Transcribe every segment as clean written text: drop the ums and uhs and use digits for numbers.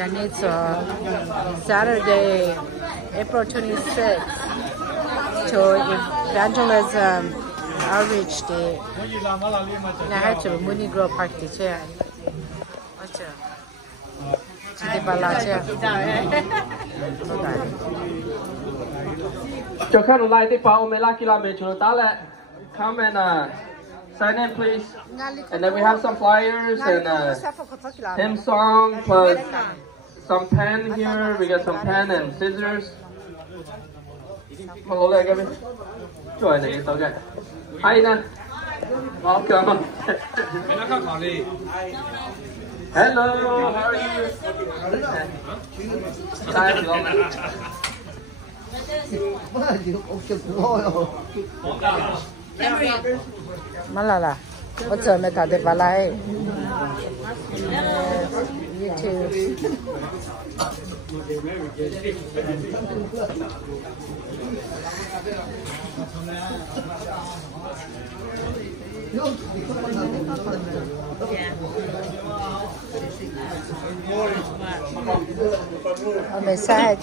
And it's Saturday, April 26th, to evangelism outreach day. And I had to Mooney Grove Park to chair. What's your? Come and sign in, please. And then we have some flyers and hymn song plus some pen here. We got some pen and scissors. Hello there, Gavin. Join me, okay. Hi, Nan. Welcome. Hello, how are you? Malala, what's your meta de balai? YouTube. On the side,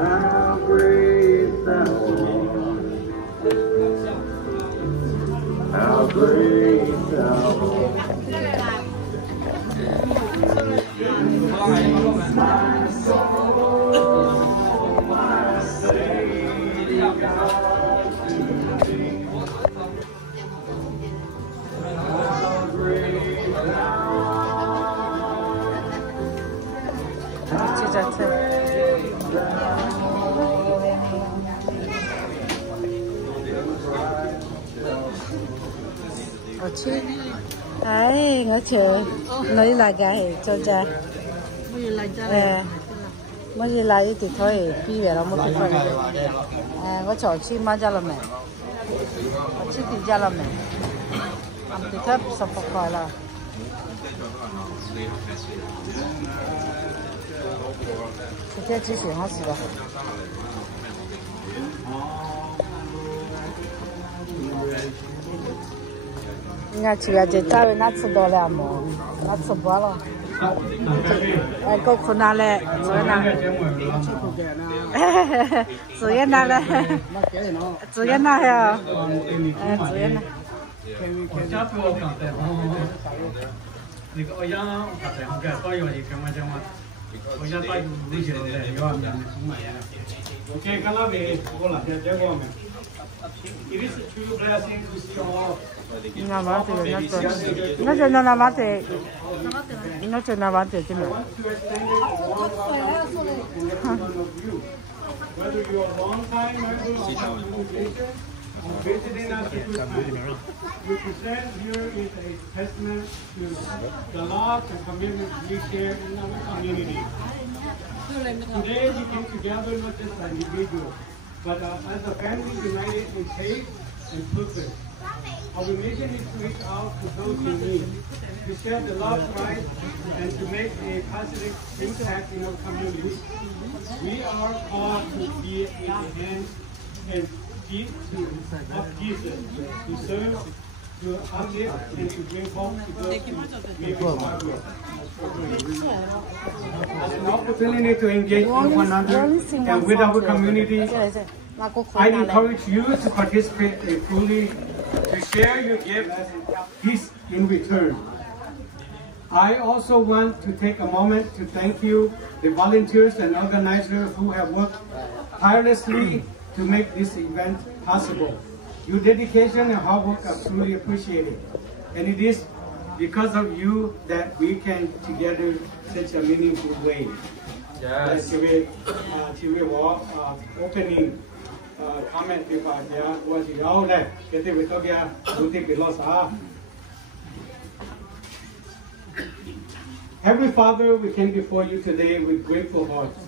How great thou art. How great thou art. My soul, my Savior God to thee. How great thou Ai, ngó chờ, nói lại cái cho cha. Mới lại thì thôi, đi về đó một cái phần. Có chỗ chi mà ra làm mẹ, chi thì ra làm mẹ. Anh thì thấp sập coi là. Cái chỉ喜欢吃的。Nhà chị là chị ta nó吃多了嘛，nó吃饱了。够困难嘞，做那，做那嘞，做那呀，做那。It is a true blessing to see all. Whether you are a long time member of our congregation or visiting us for time, we present here is a testament to the love and commitment we share in our community. Today we came together not just as individuals, but as a family united in faith and purpose. Our mission is to reach out to those in need, to share the love of Christ, and to make a positive impact in our community. We are called to be in the hands and feet of Jesus, to serve, to uplift, and to bring hope to those who may be hard work. As an opportunity to engage with one another and with our community, I encourage you to participate fully, to share your gift peace in return. I also want to take a moment to thank you, the volunteers and organizers who have worked tirelessly to make this event possible. Your dedication and hard work are truly appreciated. And it is because of you that we can together such a meaningful way. Yes. Opening comment about was all that Heavenly Father, we came before you today with grateful hearts.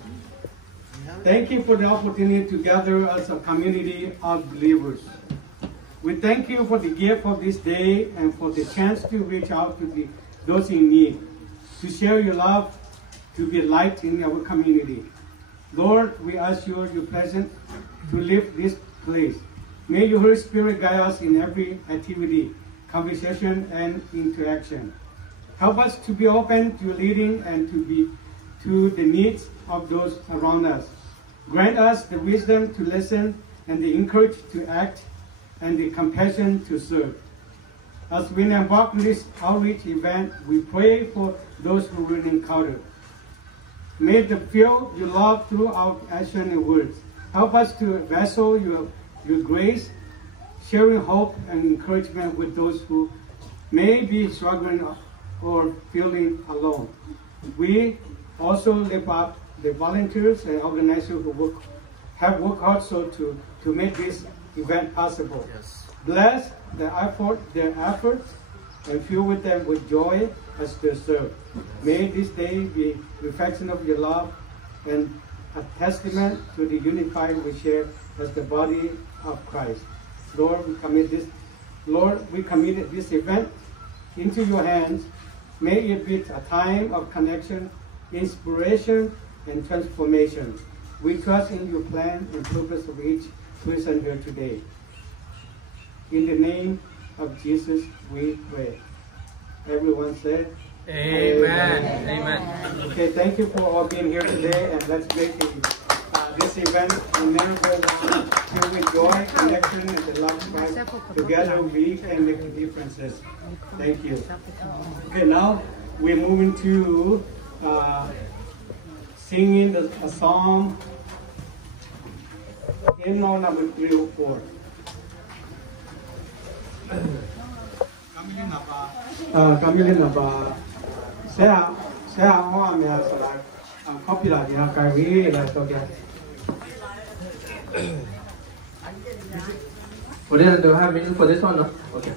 Thank you for the opportunity to gather as a community of believers. We thank you for the gift of this day and for the chance to reach out to those in need, to share your love, to be light in our community. Lord, we ask you, your presence, to lift this please. May your Holy Spirit guide us in every activity, conversation, and interaction. Help us to be open to leading and to the needs of those around us. Grant us the wisdom to listen and the courage to act and the compassion to serve. As we embark on this outreach event, we pray for those who will encounter. May them feel your love through our action and words. Help us to vessel your grace, sharing hope and encouragement with those who may be struggling or feeling alone. We also lift up the volunteers and organizers who have worked hard to make this event possible. Yes. Bless their efforts, and fill with them with joy as they serve. May this day be a reflection of your love and a testament to the unified we share as the body of Christ. Lord, we commit this event into your hands. May it be a time of connection, inspiration, and transformation. We trust in your plan and purpose of each person here today. In the name of Jesus, we pray. Everyone said, Amen. Amen. Okay, thank you for all being here today, and let's make this event memorable filled with joy, connection, and the love of Christ. Together we can make differences. Thank you. Okay, now we're moving to singing a song, hymnal number 304. Kamilin naba saya awak ambil salah kopi lah dia kari lah tu dia. What do you have menu for this one? No? Okay.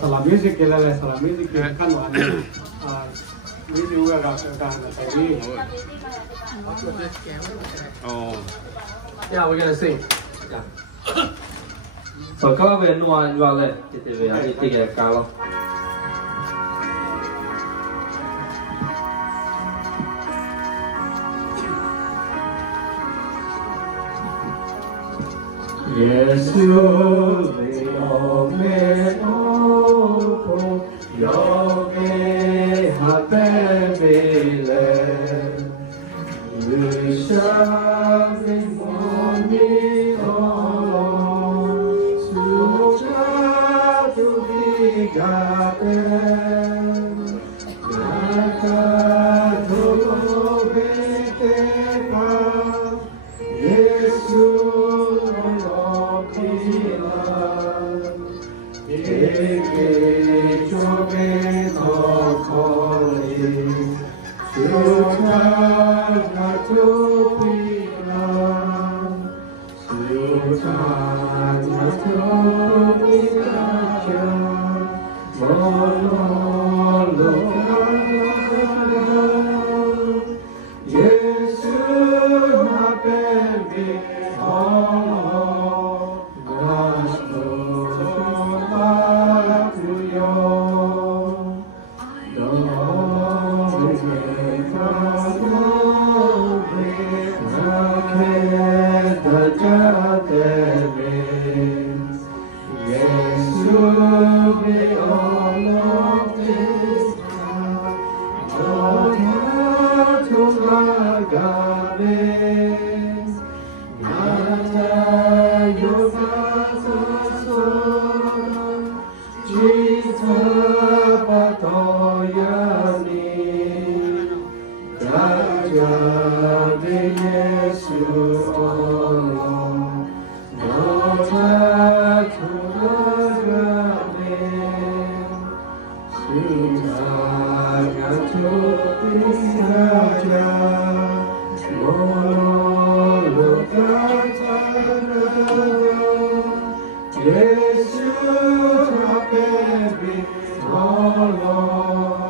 Salah music kita lah, salah music kita kan wani. Ini juga rasakan tadi. Oh. Yeah, we're gonna sing. Yeah. So, các bạn nuôi vào lên, thì về anh đi cái cá lo. Yesu yome opo yome habebele Vishami moni olo suja tubigabe Yaka tobete pa Yesu Yes, you have been, oh Lord.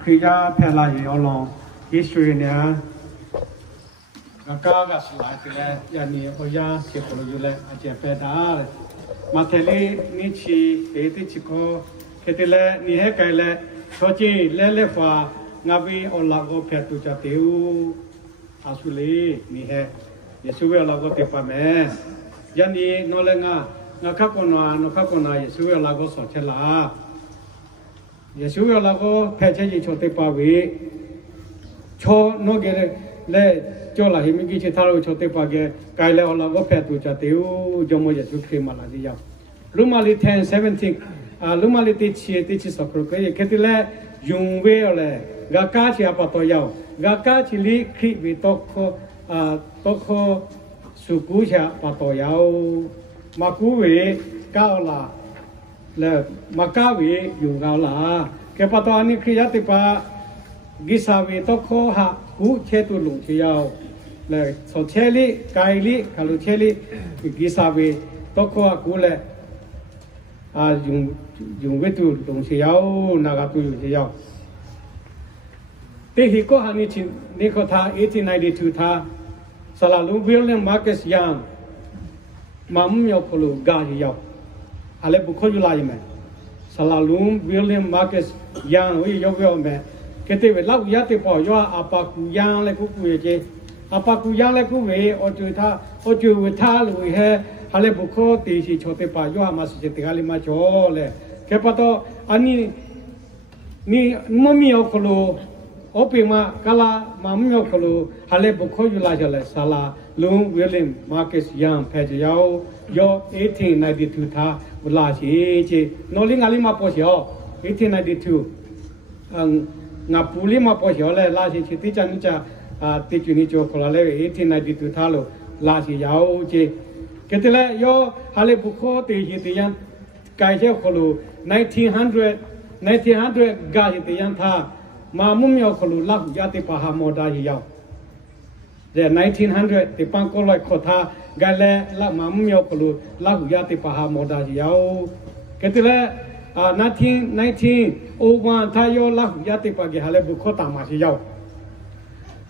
Kriya Pela Yolong, history near Gaga Slide, Yani Oya, Tipolule, Ajapeda, Mateli, Nichi, Etichico, Ketele, Nihekale, Sochi, Lelefa, Navi, Olago, Petuchateu, Asuli, Nihe, Yesua Lago Tepame, Yani Nolenga, Nakakona, Nokakona, Yesua Lago Sochela. Yesua Lago, Pachaji Chotepavi, Cho no get le Jola, Himiki Taro Chotepage, Kaila Lago Petuchateu, Jomo Yesu Krimalazia. Lumali 10, 17, Lumali teaches of Croquet, Ketile, Jungwele, Gakachi Apatoyao, Gakachi Li Kri Toko Sukusha Patoyao, Makuwe, Kaola. Le Makawi Yungala, Kepatani Kriatipa, Gisavi Toko Ha, Hu Chetulu Chiao, Le Socheli, Kaili, Kalucheli, Gisavi Toko Akule, Jungwetu, Dongxiao, Nagatu Yao. Tehiko Hanichi Nikota 1892 Ta, Salalu William Marcus Young, Mamyokulu Gahi Yao. Alebukoyulaime, Salalum, William Marcus, Young, we Yoga, Kete, Love Yatipo, Yoa, Apaku, Yang, Lekuye, Apaku, Yang, Lekuwe, or Juta, or Jutal, we have Halebuko, Tishi, Chotepa, Yoa, Masjidali Machole, Kepato, Ani Ni Momiokolo, Opima, Kala, Mamiokolo, Halebukoyula, Sala, Lum, William Marcus, Young, Pejao, Yo 1892 Ta. Lachi, no ling alima posio, 1892. Napulima posio, Lachi, teacher Nicha, Tichunicho, Colale, 1892 Talo, Lachi Yao, Ketele, Yo, Halebuko, the Yitian, Kaija Kolu, 1900 Gajitian Ta, Mamumio Kolu, Lak Yati Paha Moda Yao. The 1900, the Pankolo Kota. Gale la mamio kolu la huyati paha moda yao ketile 1901 tayo la huyati pagi hale bukhota ma yao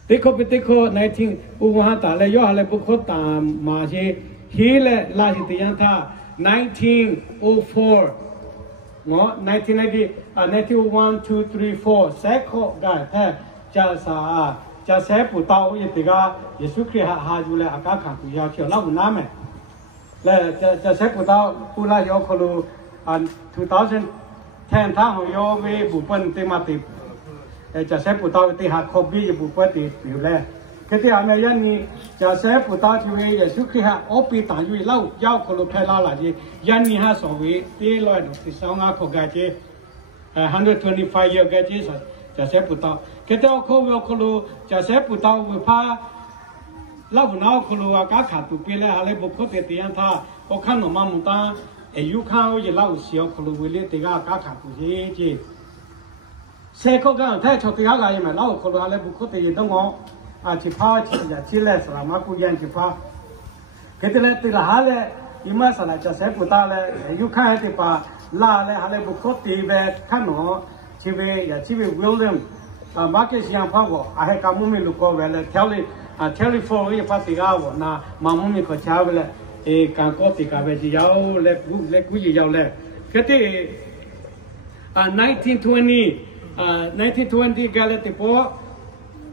teko 1901 ta le yo hale bukhota ma je hile la hitiyan tha 1904 no 1990 1901 2 3 4 seko ga the cha sa Jase Putao Yetiga, Yesukriha Hajule Akaka, Yacho Laguname. Jase Putao Pula Yokolu and 2010 Taho Yowe Bupan Timati. Jase Putao Tiha Kobi Bupati, Yule. Keti Amayani, Jase Putao Yesukriha Opi Tayu Lau Yakolu Pelala, Yani Hasowi, the Lord, the Sanga Kogaji, 125 year gadgets. Jase Putao. Ketao Kolu, Jase Putao, Wipa, Love now Kulu Agaka to Pile Alebukote Tianta, Okano Mamuta, a Yuka, Yelao, Kulu, Willie, Tigaka to Ji. Seko Gan, Tachotiaga, and Lao Kulu Alebukote, you don't know, Chipa, Chiles, Ramaku Yan Chipa. Ketele Hale, Imasala, Jase Putale, Yuka Tipa, La Alebukote, Kano, Chive, William. Marcus Young Pago, I had Kamumi Luko, telephone Patigawa, na Mamumi Cochavela, a Cancoti Cavetiao, let Guji Yale. Kete 1920 galati po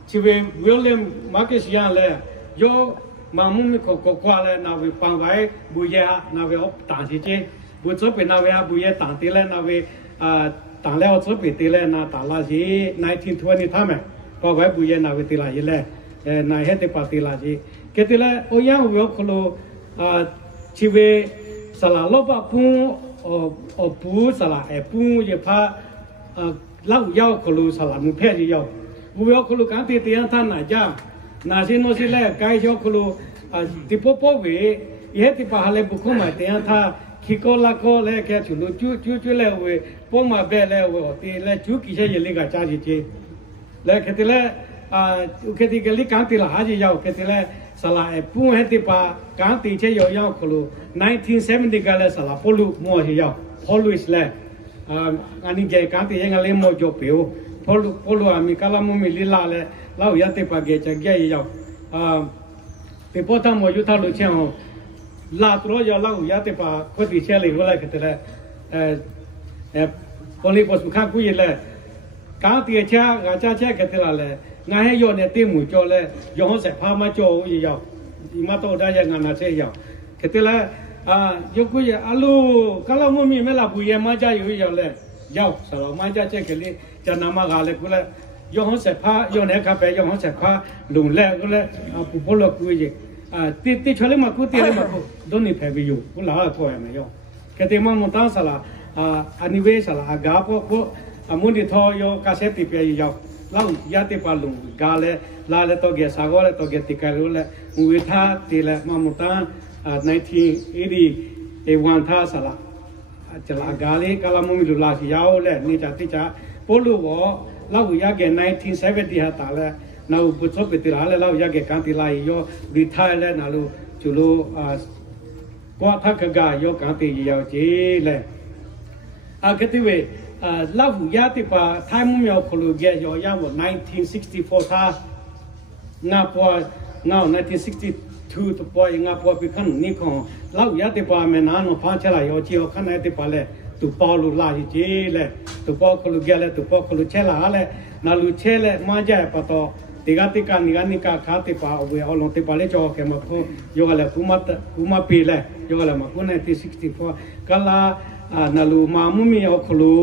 chiwe William Marcus Young le yo mamumi ko kwale na we pangwai buya na we op tan chi che bu zo pe na we buya tan ti le na we tan le zo pe ti le na ta la ji 1920 tha me ko wai buya na we ti la ji le na he te pa ti la ji ke ti le o ya we ko lo chiwe sala lo ba pu o pu sala e pu ye pha lau yao ko lu sala mu phe ji yao bu yao ko lu kan ti tian than na ja na sin no si le kai yo ko lu ti po po we ye ti pa hale bu ko ma tian tha ki ko la ko le ke chu lu chu le we po ma be le we ti le chu ki se ye le ga cha ji ji le ke ti le ke ti ke li kan ti la ha ji yao ke ti le sala e pu he ti pa kan ti che yo yao ko lu 1970 ka le sala po lu mo ji yao always le ani ge kan ti ye nga le mo jo pe o polo ami kala mo mi lila le lau ya te pa ge cha ge yo te pota mo yu tha lo chen ho la tro yo lau ya te pa kho ti che le ho la ke te le poli pos kha ku ye le ka ti cha ga cha che ke te la le nga he yo ne te mu jo le yo ho se pha ma jo ye yo di ma to da ya nga na che yo ke te le yo ku ye alu kala mo mi me la bu ye ma ja yo yo le yo sa lo ma ja che ke leจะนำมาอะไรกูเลยย้อนเสพผ้าย้อนเนี่ยครับไปย้อนเสพผ้าหลุมแรกกูเลยปุ๊บพอเราคุยตีชวนเลยมากูตีเลยมากูโดนนี่แพ้ไปอยู่กูหลาตัวอย่างนี้ย้อนแค่ที่มันตั้งสละอันนี้เวสละอากาพวกมุนที่ทอยกาเซติเปียย้อนแล้วยาติปาลุงกาเลยลาเลยตัวเกสากเลยตัวเกติกาลุเลยมือท่าตีเลยมันตั้ง1981ท่าสละจะละกาเลยกาลามุมิลุลาสิยาวเลยนี่จะที่จะปลูกว่าเราอยากเก็1970ฮะตาเลยเราบุษบไปติลาเลยเราอยากเก็การติลายย่อรีทายเลยนะลูจุลูก็ทักกะย่อการติยาวจีเลยก็ที่เวเราอยากติปะไทยมุ่งยาวคนลูกเกี่ยวย่างว่า1964ท่างาปัวงา1962ตัวปัวงาปัวไปขั้นนี้ของเราอยากติปะแม่นานพันเชลัยย่อจีขั้นไหนติปะเลยtu paulu la ji le tu paulu gele tu paulu chela le na lu chele ma ja pa to tigati ka ni ka khate pa we olon te pale cho ke ma ko yo le kuma pi le yo le ma ko 1964 kala na lu ma mu mi o khulu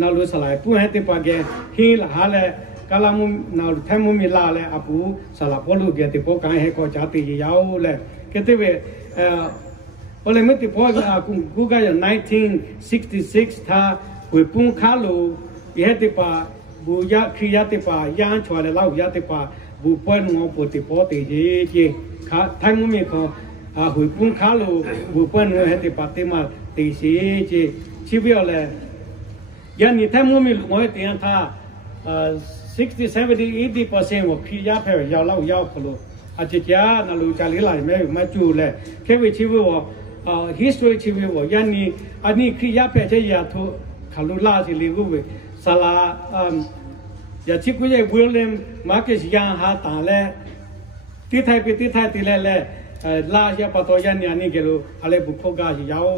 na lu salai pu he te pa ge hi la ha le kala mu na lu the mu mi la le apu sala polu ge te po ka he ko cha ti yao le ke te we Ole meti poga kuga ya 1966 tha we pun khalu yete pa bu ya khiyate pa yan chwa le lau yate pa bu pon ngo po ti po ti ji kha thai mu mi ko hui pun khalu bu pon ngo hete pa te ma ti si ji chi bio le ya ni thai mu mi ngo te yan tha 60 70 80% wo khiya phe ya lau ya khlo a chi cha na lu cha le lai me ma chu le ke we chi wo history ชีวิตว่ายันนี้อันนี้คือยาแพทย์ใช้ยาทุขาลุลาสิลิกุเวสลายาชิคุยวิลเลมมาร์เกสยังหาตาเลที่ไทยไปที่ไทยตีเลเลลาเชียปตัวยันนี้อันนี้เกลูอะไรบุคคลกาสิยาว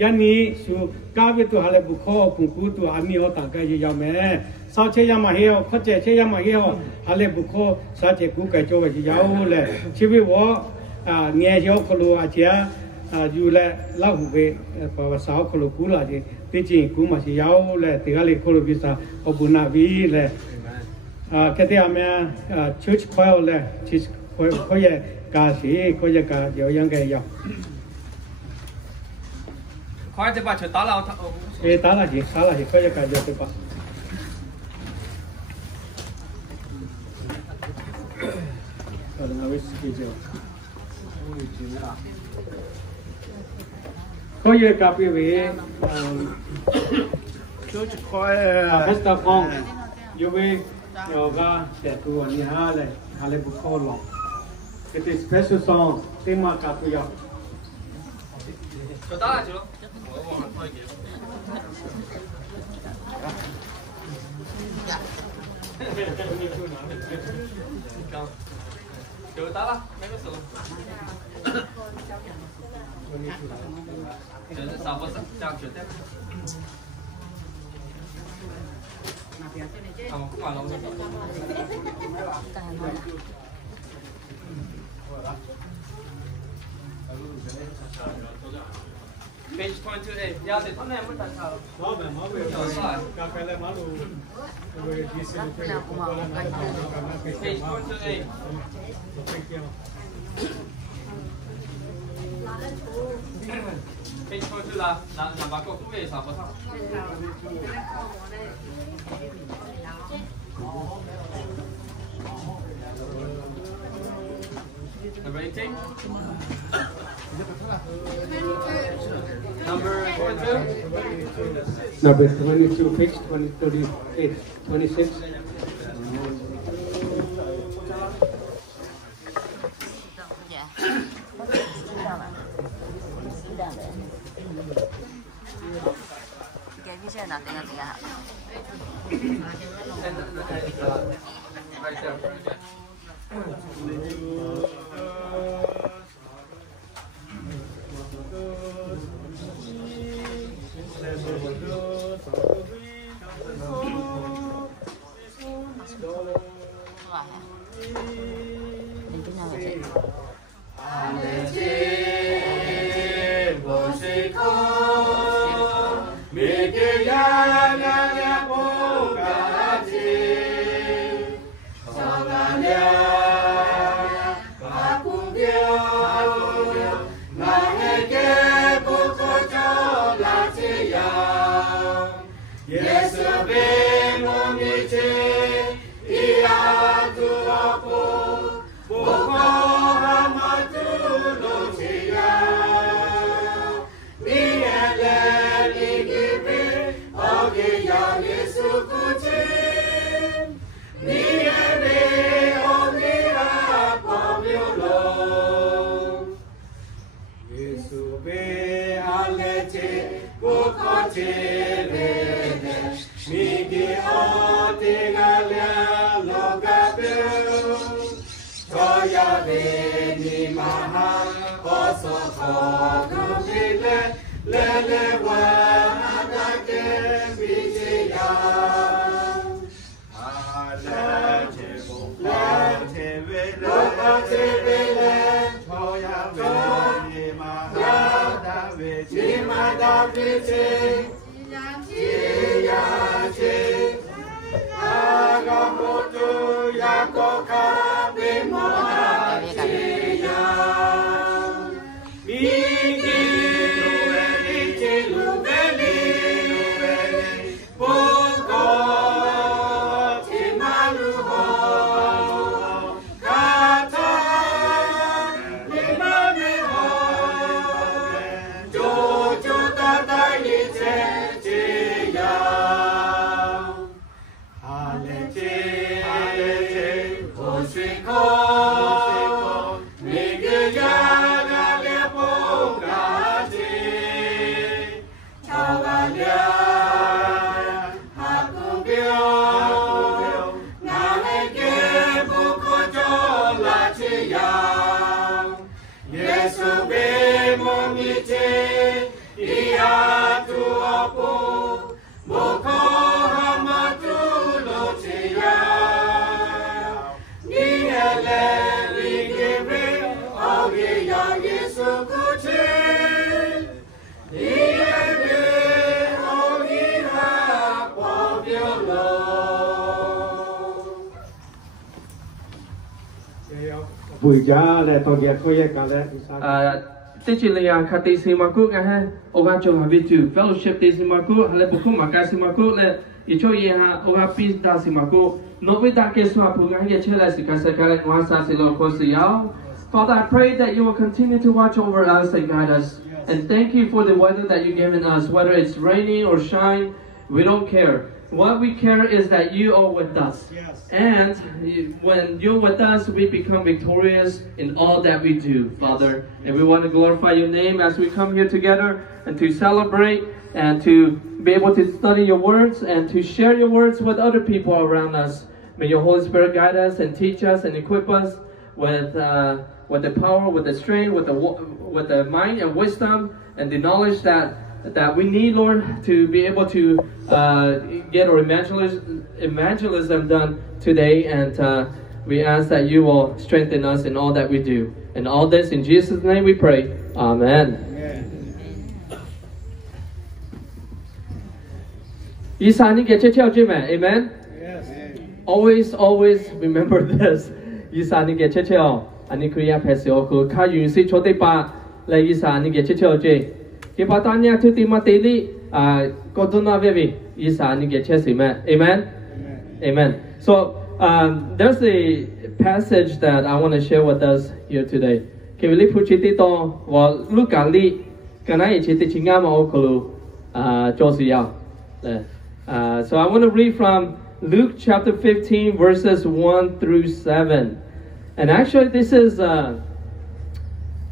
ยันนี้สุกาเวตัวอะไรบุคคลปุ่งกูตัวอันนี้เอาต่างกันยาวแม่สาวเชียมาเหี่ยวเขาเชียมาเหี่ยวอะไรบุคคลสาวเชียกูไก่โจ้สิยาวเลยชีวิตว่าเงี้ยเชียวขลุอาเชียอยู่แลเล่าหูเวปวสาวคนลูกกูละจีที่จริงกูมาสิยาวแลติกาลีคนลูกพิษาอบุนาวีแลแค่ที่อามีชุดข้าวแลชุดข้าวเยกาสีข้าวเยกาเดี๋ยวยังไงยาวข้าวจะ把ชุดตาเราตาละจีข้าวเยกาเดี๋ยวจะปะก็เลยเอาไว้สกีเจ้าก็เยอะกับพี่เวชุดคอยเฮสตาฟองยูเวโยกาแต่ตัวนี้ฮะเลยฮะเลยบุคคลลง It is special song เต็มมากับตัวยาวชุดตาจุดชุดตาละไม่ก็สูง就是少不少这样决定。Page 28. Yeah, they don't have much time. No, man, no, we're Capella Malu. We're decent. Page 28. Thank you. Page 22 là bà cô cũng về sao có sao? Number 18. Number 22. Number 22, page 20, 38, 26. Yeah. Cái video nào tiếng Anh hả? Right there. Tichilia Kati Simaku, Ogacho Havitu, Fellowship de Simaku, Halepukuma Kasimaku, Ichoya, Ogapis da Simaku, Novita Kesua Puganga Chilasica Sakala, Wasa Silo Kosiao. Father, I pray that you will continue to watch over us and guide us. And thank you for the weather that you've given us, whether it's raining or shine, we don't care. What we care is that you are with us. Yes. And when you're with us, we become victorious in all that we do, Father. And we want to glorify your name as we come here together and to celebrate and to be able to study your words and to share your words with other people around us. May your Holy Spirit guide us and teach us and equip us with the power, with the strength, with the mind and wisdom and the knowledge that that we need, Lord, to be able to get our evangelism done today. And we ask that you will strengthen us in all that we do. And all this in Jesus' name we pray. Amen. Amen. Yes. Always remember this. Ani kriya phesio ko kha yu si chote pa la isa ni ge checho je ke patanya thu ti ma te li ko dona ve isa ni ge chesi ma. Amen. So there's a passage that I want to share with us here today. Ke li phu chi ti to wa lu ka li kana ye chi ti chinga ma o ko lu cho si ya. So I want to read from Luke chapter 15 verses 1 through 7. And actually, this is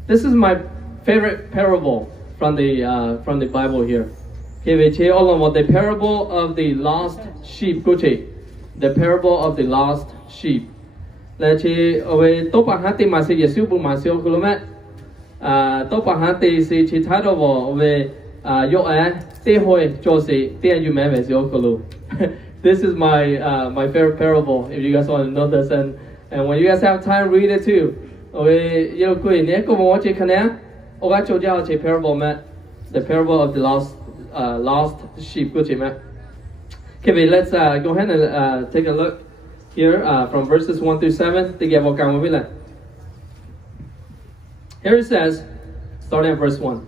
my favorite parable from the Bible here. The parable of the lost sheep. The parable of the lost sheep. This is my favorite parable. If you guys want to know this, and when you guys have time, read it too. The parable of the lost sheep. Okay, let's go ahead and take a look here from verses 1 through 7. Here it says, starting at verse 1.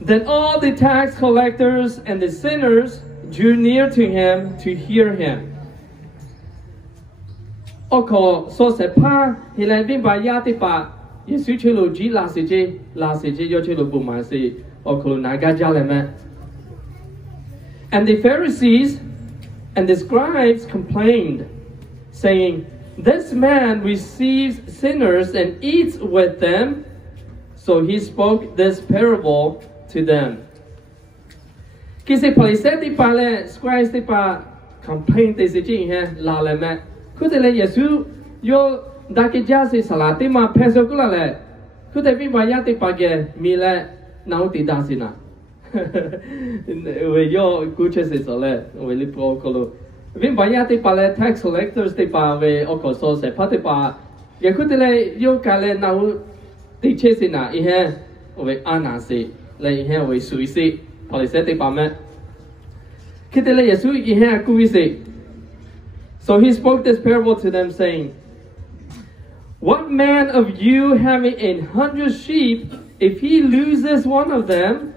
Then all the tax collectors and the sinners drew near to him to hear him. Oko so se pa hilan bin ba ya ti pa Yesu chelo ji la se je yo chelo bu ma se oko na ga ja le ma. And the Pharisees and the scribes complained, saying, "This man receives sinners and eats with them." So he spoke this parable to them. Kise Pharisees ti pa le scribes ti pa complain te se ji he la le ma. Could the Yesu yo dakijasi salati ma pesokula le? Could the be bayati page mile nauti dasina? We yo kuches is ole, we lipo colo. Vin bayati pale tax collectors te pa we okoso se patipa. Yakutele yo kale nau ti chesina ihe we anasi, le ihe we suisi, polisete pa me. Kitele Yesu ihe kuisi. So he spoke this parable to them, saying, "What man of you having 100 sheep, if he loses one of them,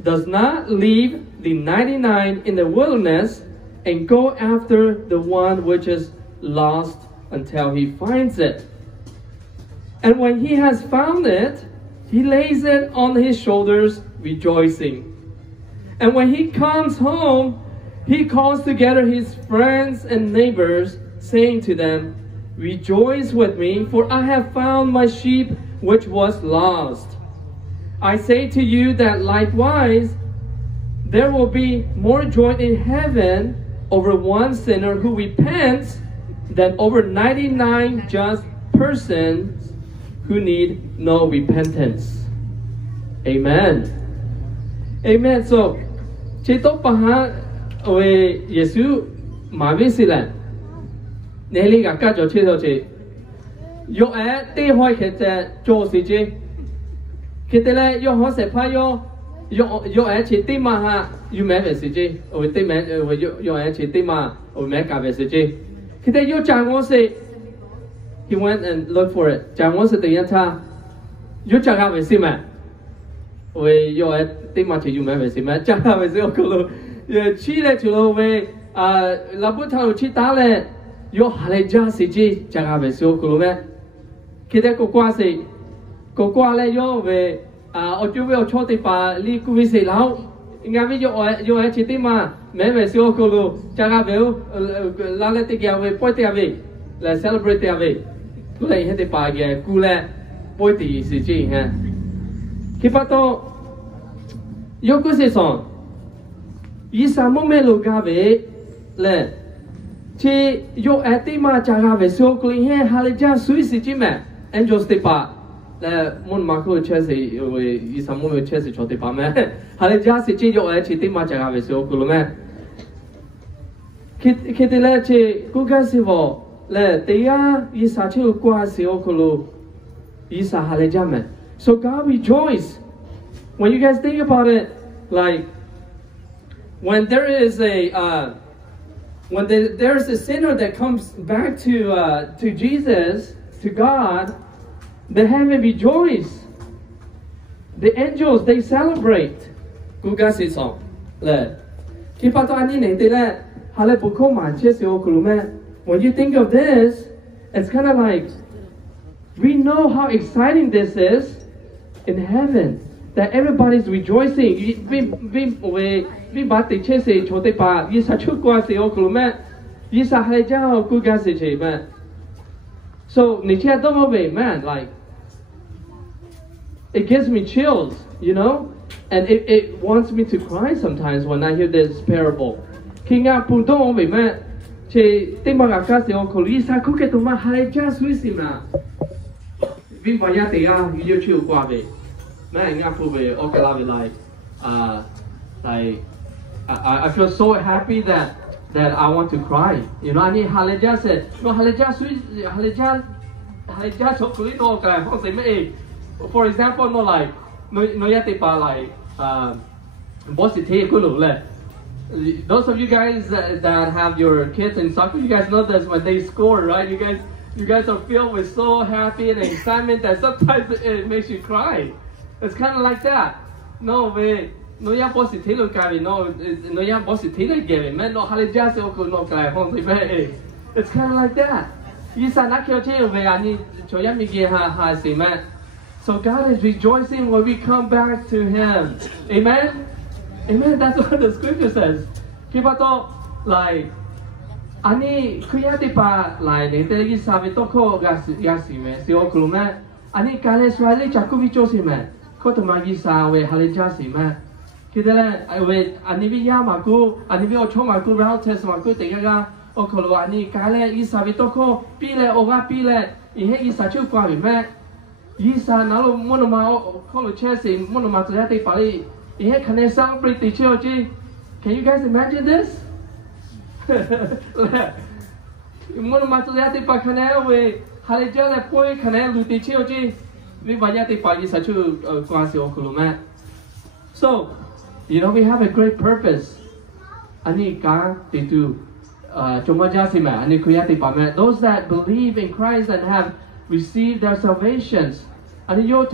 does not leave the 99 in the wilderness and go after the one which is lost until he finds it? And when he has found it, he lays it on his shoulders, rejoicing. And when he comes home, he calls together his friends and neighbors, saying to them, 'Rejoice with me, for I have found my sheep which was lost.' I say to you that likewise, there will be more joy in heaven over one sinner who repents than over 99 just persons who need no repentance." Amen. Amen. So, Chito Paha we Yesu Mavisila Nelly Gakajo Chidoche. Yo at the Hoi Josie Kitele, your horse a payo, your Chitima, you may message, or the man with your Chitima or Mecca message. Kite, your John was say, he went and looked for it. John was at the Yanta, you check out with Sima. We your at the much you may message, Jaka with Yokolo. Chile to away, Labuta Chitale, your Haleja Siji, Jagaveso Kulume, Kideko Quasi, Coquale Yove, Ojuve Chotipa, Liquisi Lao, Ingavi, your Chitima, Memesio Kulu, Jagavel, Laletigawe, Poitiave, let's celebrate the Ave. Kule hit the Pagia, Kule, Poiti Siji, Kipato Yokusi son. Isa momelo gave le che yo atima chagave so clean he halija suisi jime angels de pa le mun ma ko chesi we isamu we chesi chote pa me hale ja se chi yo e chi te ma cha ga be so ko lo me ke te le che ku ga si vo le te ya isa che kwa si o ko lo isa hale ja me. So God rejoice when you guys think about it, like when there is a when there is a sinner that comes back to Jesus, to God, the heaven rejoice. The angels, they celebrate. When you think of this, it's kind of like we know how exciting this is in heaven, that everybody's rejoicing. So, man, like, it gives me chills, you know, and it wants me to cry sometimes when I hear this parable. King Apudon, man, che Timagakasi or Colisa Kuketuma Haleja Suisima. Vimpayatea, you chill quabe. Man, Yapube, Okalavi, like, I feel so happy that I want to cry. You know, I need Haleja said, no, Haleja Chocolino, for example, no, like, no Yatipa, like, Bossite Kulule. Those of you guys that have your kids in soccer, you guys know this when they score, right? You guys are filled with so happy and excitement that sometimes it makes you cry. It's kind of like that. No way. No ya positilo kari no ya positilo gave man no haleja se oko no kai hon se it's kind of like that. Yisa na kyo che we ani choya mi ge ha se man. So God is rejoicing when we come back to Him. Amen. Amen. That's what the scripture says. Kibato like ani kuyati pa like ne te yisa be to ko yasi me se oko me ani kale swali chakuvi chosi me ko to ma yisa we haleja se me. Kidele, I wait. Anivi Yamaku, Anivi Ochomaku, Routes Maku, Tegaga, Okoloani, Kale, Isabitoko, Pile, Oga Pile, Ihe Isachu Quavi, man. Isa Nalo Monoma, Colo Chessy, Monomatrati Pali, Ihe can celebrate the church. Can you guys imagine this? Monomatrati Pacanel, we Halejala Poi, Canel, Luti Chioji, Vivayati Pali Sachu, Quasi Okoloma. So, you know, we have a great purpose. Those that believe in Christ and have received their salvations. We are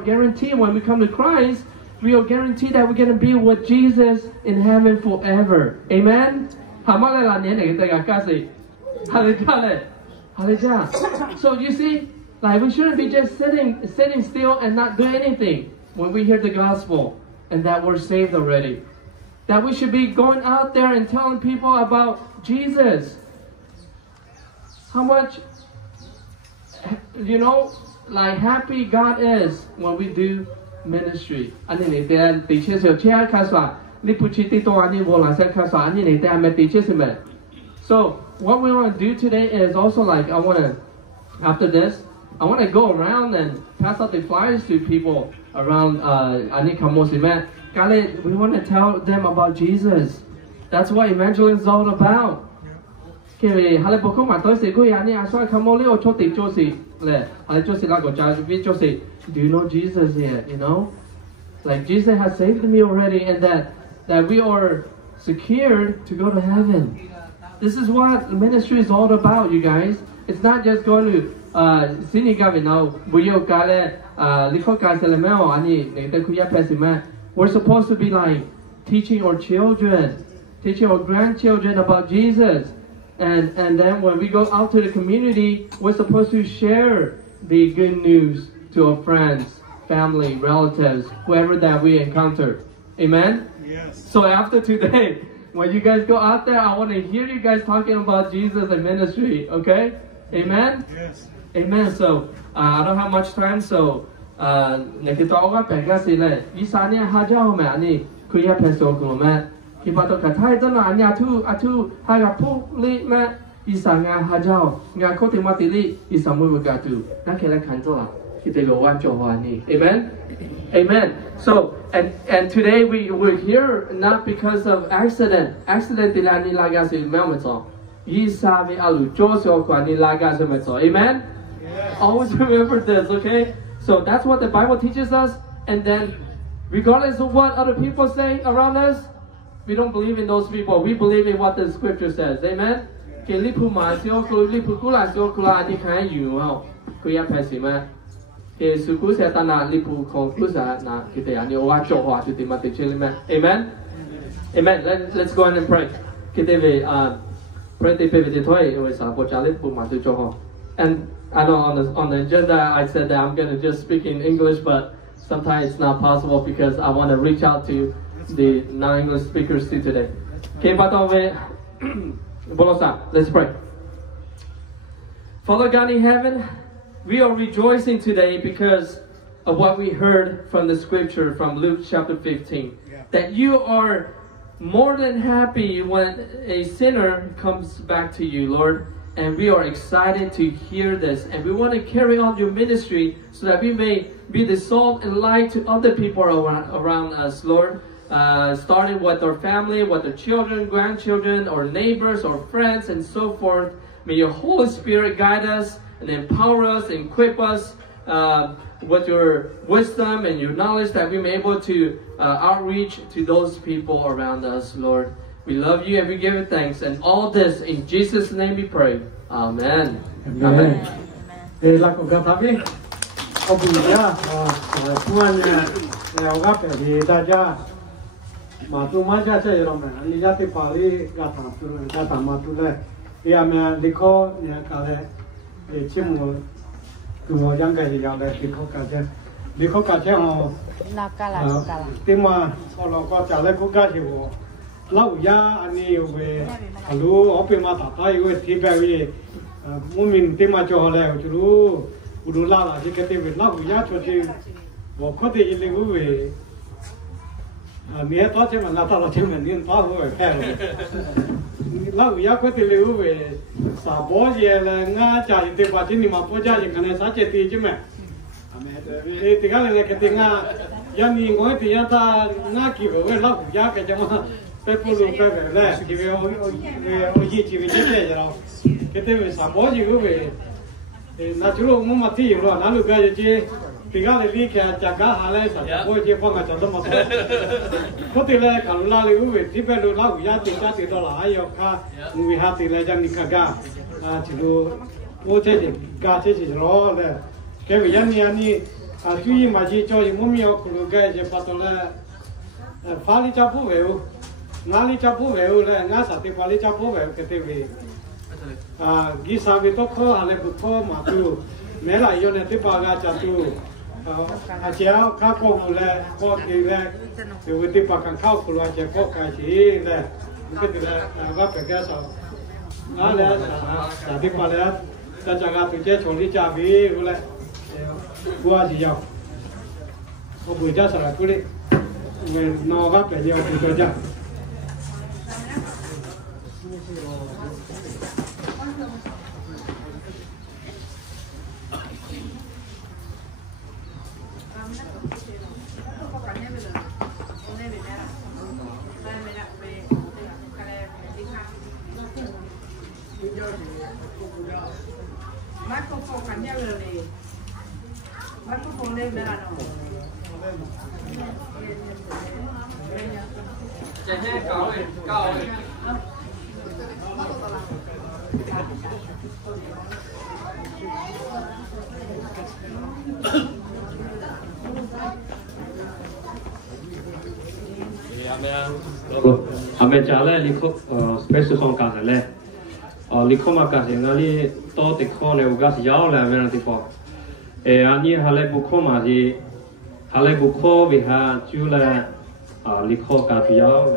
guaranteed when we come to Christ, we are guaranteed that we're going to be with Jesus in heaven forever. Amen? So you see, like we shouldn't be just sitting still and not doing anything when we hear the gospel and that we're saved already. That we should be going out there and telling people about Jesus. How much, you know, like happy God is when we do ministry. So what we want to do today is also like after this, I want to go around and pass out the flyers to people around we want to tell them about Jesus. That's what evangelism is all about. Do you know Jesus here? You know? Like Jesus has saved me already, and that we are secured to go to heaven. This is what ministry is all about, you guys. It's not just going to we're supposed to be like teaching our children, teaching our grandchildren about Jesus. And then when we go out to the community, we're supposed to share the good news to our friends, family, relatives, whoever that we encounter. Amen? Yes. So after today, when you guys go out there, I want to hear you guys talking about Jesus and ministry, okay? Amen? Yes. Amen. So, I don't have much time, so, Kita tu kata itu na anya tu atu harga puli ma isa nga hajau nga kau terima tili isa mu berkatu. Nak kira kantor kita lawan Tuhan ni. Amen. Amen. So and today we're here not because of accident. Accident tidak ni laga si memang. Isa vi alu Joseph kwa ni laga si memang. Amen. Always remember this, okay? So that's what the Bible teaches us. And then, regardless of what other people say around us, we don't believe in those people. We believe in what the Scripture says. Amen. Okay, lipu ma sio lipu kula sio kula ni kan yu ho. Kuya pesi ma. Okay, suku se tana lipu kong kusa na kita ya ni owa chowa tu ti mati chili ma. Amen. Amen. Let's go on and pray. Kita ve pray te pe ve toi we sa po cha lipu ma tu chowa. And I know on the agenda I said that I'm going to just speak in English, but sometimes it's not possible because I want to reach out to the non-English speakers too today. Okay, let's pray. Father God in heaven, we are rejoicing today because of what we heard from the scripture from Luke chapter 15. That you are more than happy when a sinner comes back to you, Lord. And we are excited to hear this. And we want to carry on your ministry so that we may be the salt and light to other people around us, Lord. Starting with our family, with our children, grandchildren, our neighbors, our friends, and so forth. May your Holy Spirit guide us and empower us and equip us with your wisdom and your knowledge that we may be able to outreach to those people around us, Lord. We love you and we give you thanks. And all this in Jesus' name we pray. Amen. Amen. Amen. 我不一样突然间我感觉大家马祖马家这样嘛，你家的法律要谈出来，要谈马祖来，第二面立刻你看嘞，节目跟我讲个一样的，立刻搞钱哦，对嘛，我老哥家里国家是我。 老家安尼为哈喽，我被马打打，因为提白为我们对马叫来，就路我都拉了，这个对为老家出去，我看的一类为你也打钱嘛，那打了钱嘛，你打我也开了。老家看的类为啥包些了，俺家里对把这你嘛不家里可能啥些地就没，这个嘞个对俺，要你我对呀他俺几个为老家个什么。 ไปพูดลูกไปแบบแรกที่เรายี่จีบเจ๊ๆเราก็ได้ไปสามวันอยู่ไปน่าจะรู้มั่งมาที่อยู่แล้วนั่นลูกก็จะเจ๊ปีกาเลยรีแค่จากการหาอะไรสักวันเจ๊ฟังอาจารย์ต้องมาสอนคนที่แรกขันลาเลยไปที่ไปดูเล่าญาติญาติตลอดอายุข้าวิหารที่เลยจังนิกากาที่ดูโอ้เจ๊กาเจ๊รอเลยแค่วิญญาณนี้ช่วยมาจีจอยมั่งมีเอาคุณลูกก็จะปัตตานีฟ้าลิจับผู้เวล Ngali chapu veu le nga sati pali chapu veu kete ve gi sabe to kho ale bu kho ma tu mela yo ne te pa ga cha tu a chia kha ko mu le ko ki le te te pa kan khao ko la che ko ka chi le ke te le ga pe ga sa nga le sa te pa le ta cha ga tu che chon li cha bi ru le bua ji yao ko bu ja sa la ku le no ga pe yo tu to ja 这些高的。Hame jale likho space song ka le likho ma ka singa li to te kho le uga yao la mena ti po e ani hale bu kho ma ji hale bu kho vi ha chu la likho ka ti yao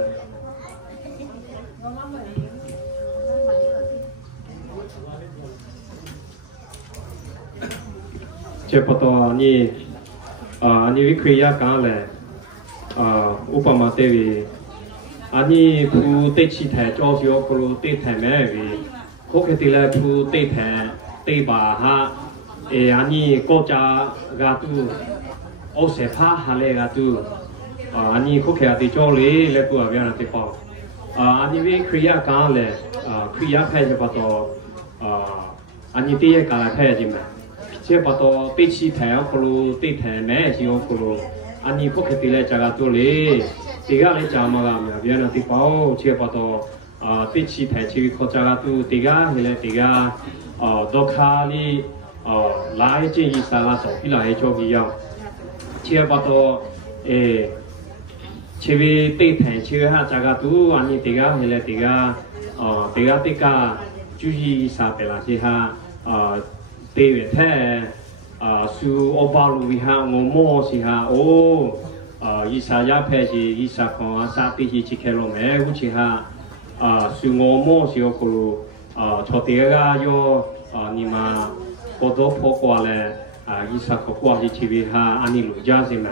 che poto ni vi kriya ka le upama te vi อันนี้ผู้ติดชีแถจอสิโอครูติดแถแม่วีพวกที่แล้วผู้ติดแถติบาฮะอันนี้ก็จะกาตูโอเสพาฮาเลกาตูอันนี้พวกที่ติดจอเลยแล้วกูอาเวียนติดปออันนี้วิคริยาการเลยคริยาแพทย์ปะตัวอันนี้ที่การแพทย์จริงไหมเชื่อปะตัวติดชีแถวครูติดแถแม่สิโอครูอันนี้พวกที่แล้วจะกาตูเลยติกาเลยจามากันเวียนติดปอเชื่อปะตัวติดชีแถชีวิตเขาจะกาตูติกาเฮเลติกาดอกคาลีหลายเจอีสาระสองพิลาให้โชคดียาวเชื่อปะตัวชีวิตติดแถเชื่อฮะจากาตูอันนี้ติกาเฮเลติกาติกาจุจีสาเปล่าสิฮะเตวแท้สู่อบาลูวิฮะงโมสิฮะโออีสายาเพจิอีสาของอาสาติจิชิเคโลเมวุชิฮะสู่งโมสิโอคุรุชอติกาโยนี่มาพอดพอกว่าเลยอีสาของกว่าจิชีวิตฮะอันนี้รู้จักใช่ไหม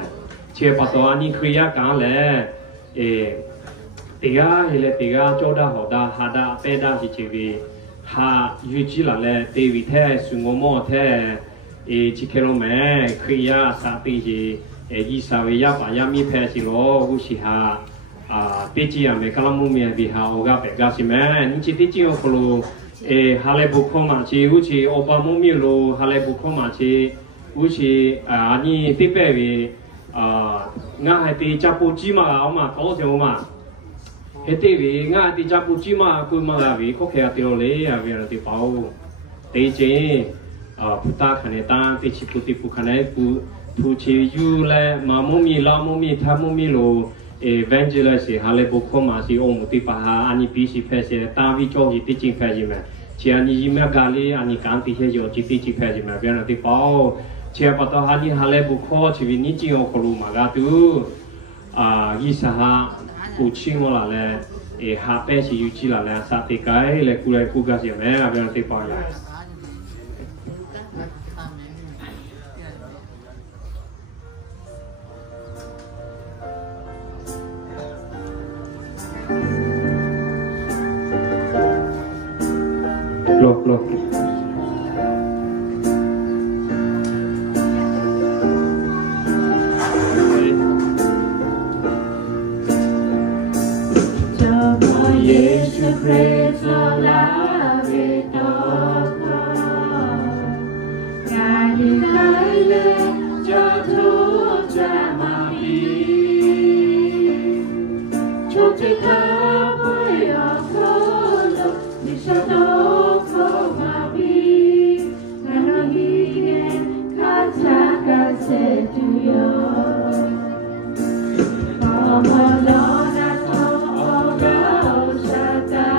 เชื่อปะตัวอันนี้คริยาการเลยติกาเฮเลติกาโจดาหอดาฮาดาเปดาจิชีวิตฮายูจิละเลยเตวิแท้สู่งโมแท้จิเคโลเมคริยาสาติจิอีสาวิยาปายามีแพสิโลวุชิฮาติจิยามกลามุมีบิฮาโอกาเปกาสิเมนิจิติจิโอคลูฮาเลบุคมาชิวุชิโอบามุมีโลฮาเลบุคมาชิวุชิอันนี้ติเปวิง่ายติจับปูจิมาเอามาโตเสียวมาเฮติวิง่ายติจับปูจิมาคุมาลาวิโคเคอาติโอเลอาวิอาติเปาติจิพุทธะขันตาติชิปุติปุขันปุผู้ชียูและมามุมีลามุมีทามุมีโลเวนเจลสิฮาเลบุคมาสิองมุติปะฮาอันนี้ปีสิเพเสตาวิโจจิติจิเพจิเมเชียนี่ยิมกาลีอันนี้การติเฮโยจิติจิเพจิเมเบียนติปอเชียปะตอฮานี่ฮาเลบุคชีวินิจิโอคลูมากาตูยิสหะอุชิโมลาเลฮาเปชิยูจิลาเลสาติกายเลกุเลกุกาสิเมเบียนติปอยาลบเยซูคริสต์ลาเวโตงานที่ไหนเลยจะทุกข์จะมาบีชุกที่เธอไม่ออกโทษดิฉันต้องขอมาบีงานนี้เงินข้าจะกันเสร็จอยู่พอมาลอนะโตโอกาสตา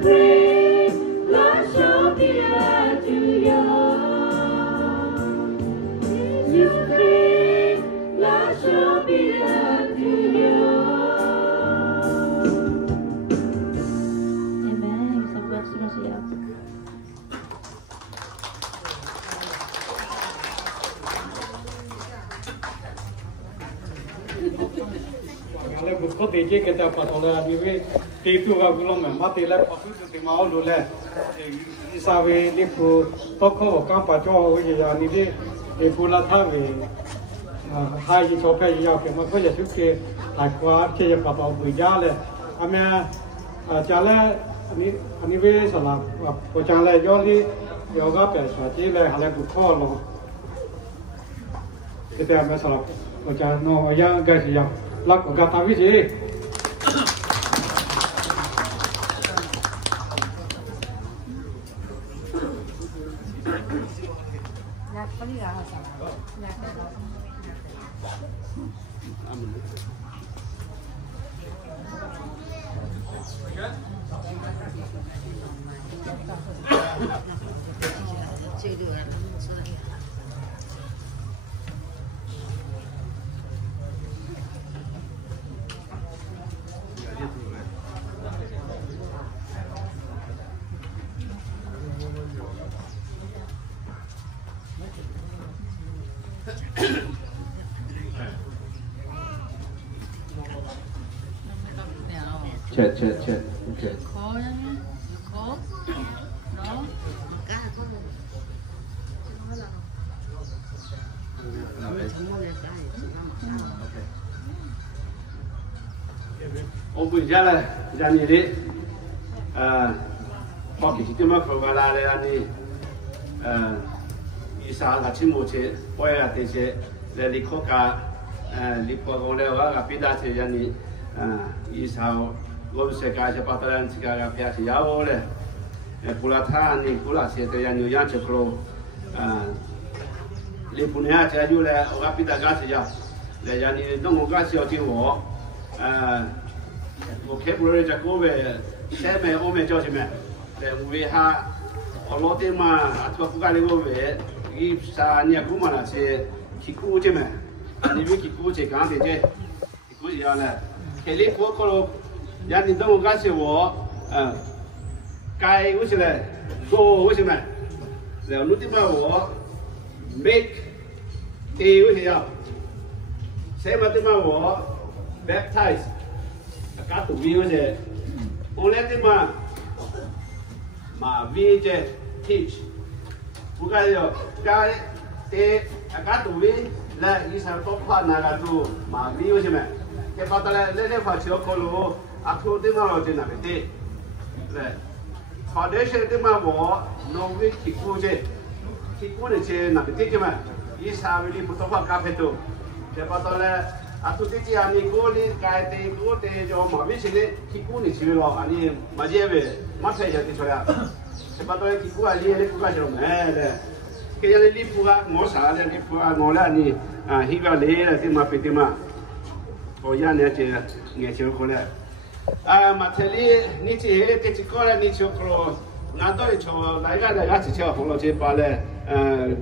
great Lord shall be to you. His great Lord shall be to you. Amen. Sa próxima ciudad. Ale buku teki kita patola biwe tetu ga gulong ma tela pasu te mau lule isawe lipu toko kampa jo ya ni de pula thave hai ji chope ya ke ma khoje suke akwa che ya papa bu ja le amya chala ani ve sala ko chala yo li yoga pe sa ji le hale bu kho lo te amya sala ko cha no ya ga ji ya lắc của gata với gì? Check. Okay. ông bây giờ là ra như thế có cái gì mà không là anh đi isa là chỉ một chế quay là thế chế để đi khó cả đi qua con đây và bị đá chế anh đi isa gồm sẽ cái sẽ bắt đầu anh sẽ cái phía chế giáo rồi pula than đi pula sẽ cái anh nhiều chế pro đi punya chếaju là và bị đá cái chế giáo để anh đi đông cái chế giáo của vocabularyจะกูvềใช่ไหมโอเมจ่อใช่ไหมแต่วิหารเอาล้อเต็มมาตัวกูการเลี้ยงvềอีสานเนี่ยกูมาละเสียขี้กูใช่ไหมอันนี้วิขี้กูใช่การเด็ดขี้กูอย่างนั้นแค่เลี้ยงกูก็รู้ยันนี่ต้องการเสียวัวไก่กูใช่ไหมโซ่กูใช่ไหมแล้วนู้นที่มาวัว make ตีกูใช่ไหมใช่ไหมที่มาวัว baptize các tụ vi thế, ông lấy cái mà vi thế teach, bữa cái giờ cái các tụ vi là ý sao tốt hơn là cái tụ mà vi thế mà, cái bắt đầu là lấy phải chịu khó luôn, áp dụng thế mà rồi thì làm thế, là foundation thế mà bỏ nó vi kỹ cú này chơi làm thế chứ mà, ý sao vì bắt đầu cà phê tụ, cái bắt đầu là tu tici ani goli kai te gote jo ma bi chile kiku ni chile lo ani majebe mathai jati choya se patoi kiku ali ele puga jo me le ke ya li puga ngo sa le ke puga ngo la ni hi ga le le ti ma pe ti ma ko ya ne che nge che ko le ma theli ni chi ele te chi ko la ni cho ko na do cho lai ga chi cho ho lo che pa le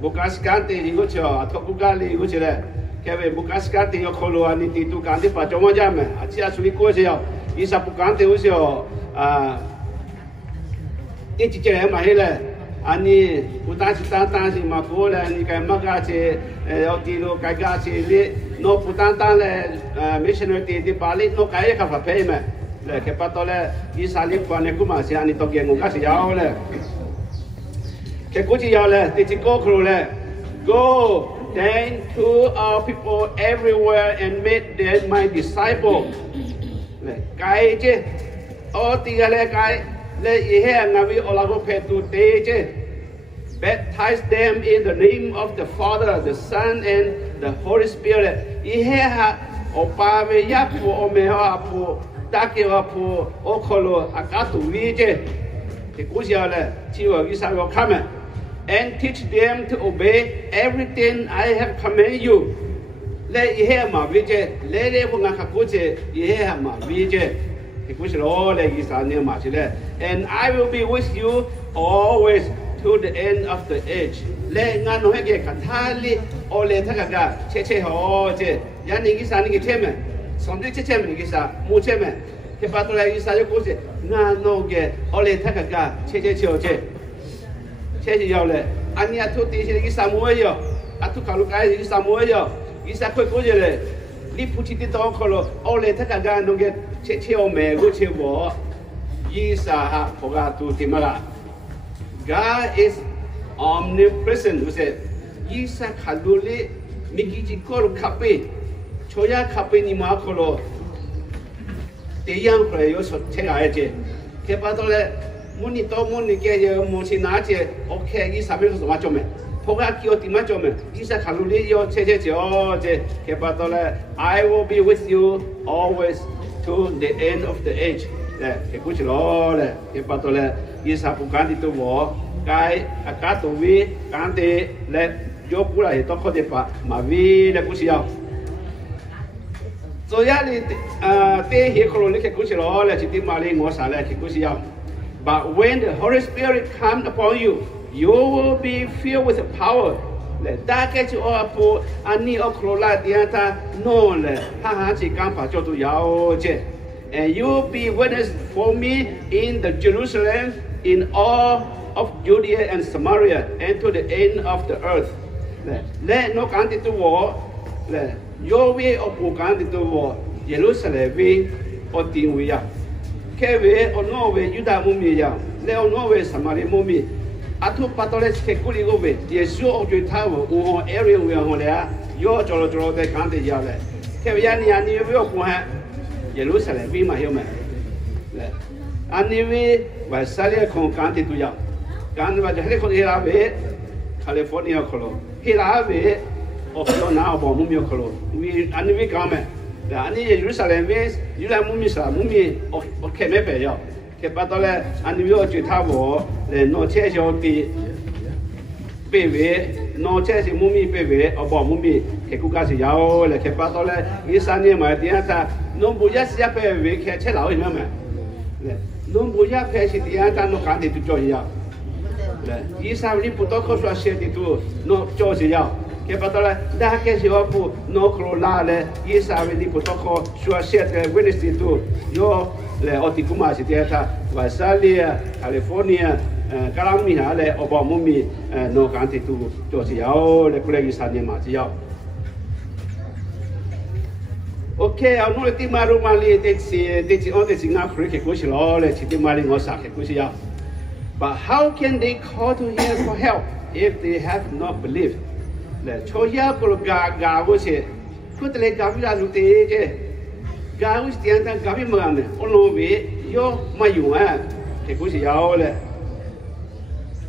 bukas kan te ni go cho to puga li go che le Keve bukas kati yo kolo ani titu kanti pa chomo jame achi asuli ko se yo isa pukante usio ichi che ma hele ani utasi tantasi ma ko le ani kai maga che otilo kai ga che le no putanta le missionary ti pali no kai ka fa pe me le ke patole isa li ko ne kuma se ani to ge ngo ka se ya le ke ku chi ya le ti ko kro le go then to our people everywhere and made them my disciple. Cái chứ, ở tiga le cái le ihe ngawi olago petu te chứ. Baptize them in the name of the Father, the Son, and the Holy Spirit. Ihe ha opave yapu omeho apu take apu okolo akatu vi chứ. Thì cú giờ là chiwa visa go come. And teach them to obey everything I have commanded you. Le ihe ma vije, le le bunga kakuche ihe ma vije. And I will be with you always to the end of the age. Le ngano hege katali ole thakaga cheche ho je. Yani gisa ni cheme. Somdi cheche me gisa mu cheme. Ke patola gisa yo ko je ngano ge ole thakaga cheche che je. Cheche yo le. Ani atu ti gisa mu yo. Atu kalu kai gisa mu yo. Gisa ko ko je le. Li puti ti to kolo ole thakaga no ge cheche o me go che wo. Gisa ha poga tu ti mala. God is omnipresent. Who said, "Isa kalule mikiji kolo kape, choya kape ni makolo." Te yang kore yo so te aje. Ke patole muni to muni ke yo musi na je. Okay, Isa me so ma chome. Poga kio ti ma chome. Isa kalule yo che che jo je. Ke patole I will be with you always to the end of the age. Le ke kuchi lo le ke patole Isa pukandi tu wo. Kai akato vi kante le yo pura he toko de pa ma vi le kusiao so ya li te he kolo le ke kusilo le chiti mali ngo sa le ke kusiao but when the Holy Spirit comes upon you you will be filled with the power le da ke chu o pu ani o kolo la diata no le ha ha chi kan pa cho tu yao je and you will be witness for me in the Jerusalem in all of Judea and Samaria and to the end of the earth. Let no can't to war. Your way of can't to war. Jerusalem way or Tinwea. Keve or Norway, Judah Mumia. Leo Norway, Samaria Mumi. Atu Patoles Kekuli over. Yes, you of your tower or area we are there. Your Jolo de can't yell. Keviani and you will Jerusalem be my human. Anyway, by Salia con can't to yell. Kan va jale ko hira be California kolo hira be of yo na bo mu mi kolo we ani we kame da ani Jerusalem be yula mu mi sa mu mi of ke me be yo ke patole ani we o ju tha bo le no che jo ti be be no che si mu mi be be o bo mu mi ke ku ka si yao le ke patole yi sa ni ma ti ta no bu ya sia be be ke che lao yi me le no bu ya pe si ti ta no kan ti tu jo ya Isa li putoko sua sedi tu no chosi yao. Ke patola da ke si opu no krolale Isa li putoko sua sedi Wednesday tu yo le otikuma si tieta Vasalia California Kalamina le obamumi no kanti tu chosi yao le kule Isa ni ma yao. Okay, au no le ti maru mali te si on te singa krike kusi lo le ti mali ngosa ke kusi yao. But how can they call to him for help if they have not believed? Le choya ko ga wo se ko te ga vi la lu te je ga wo tian ta ga vi ma me o lo we yo ma yu a ke ko si yao le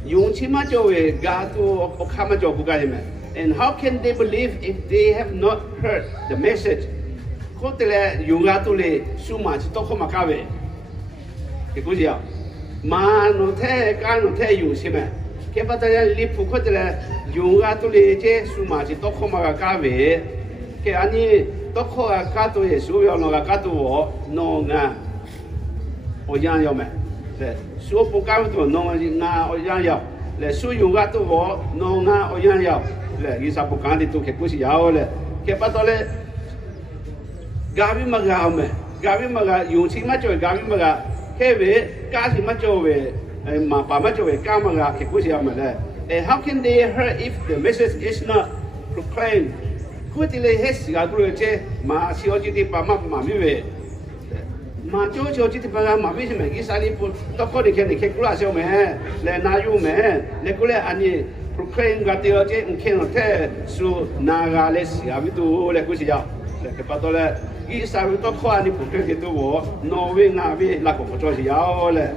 yung chi ma jo we ga tu o kha ma jo ku ga me and how can they believe if they have not heard the message? Ko te le yung ga tu le su ma chi to ko ma ka we ke ko si yao ma no the ka no the yu si me ke pa ta li pu ko te le yu ga tu le je su ma ji to ko ma ka we ke ani to ko ka tu ye su yo no ka tu wo no nga o yang yo me le su pu ka tu no nga o yang yo le su yu ga tu wo no nga o yang yo le yi sa pu ka di tu ke ku si ya o le ke pa to le ga bi ma ga yu chi ma jo ga bi ma ga Keve, kasi machowe, ma pa machowe, kama ke kusi amale. How can they hear if the message is not proclaimed? Kutile hesi agruche, ma si oji di pa ma miwe. Ma jojo oji di pa ma miwe me isali pu toko ni ke kula se me, le na yu me, le kule ani proclaim gati oji nkeno te su naga le si abitu le kusi ya. Le ke patole Isa to kwani proclaim to wo no we na we la ko cho yao le.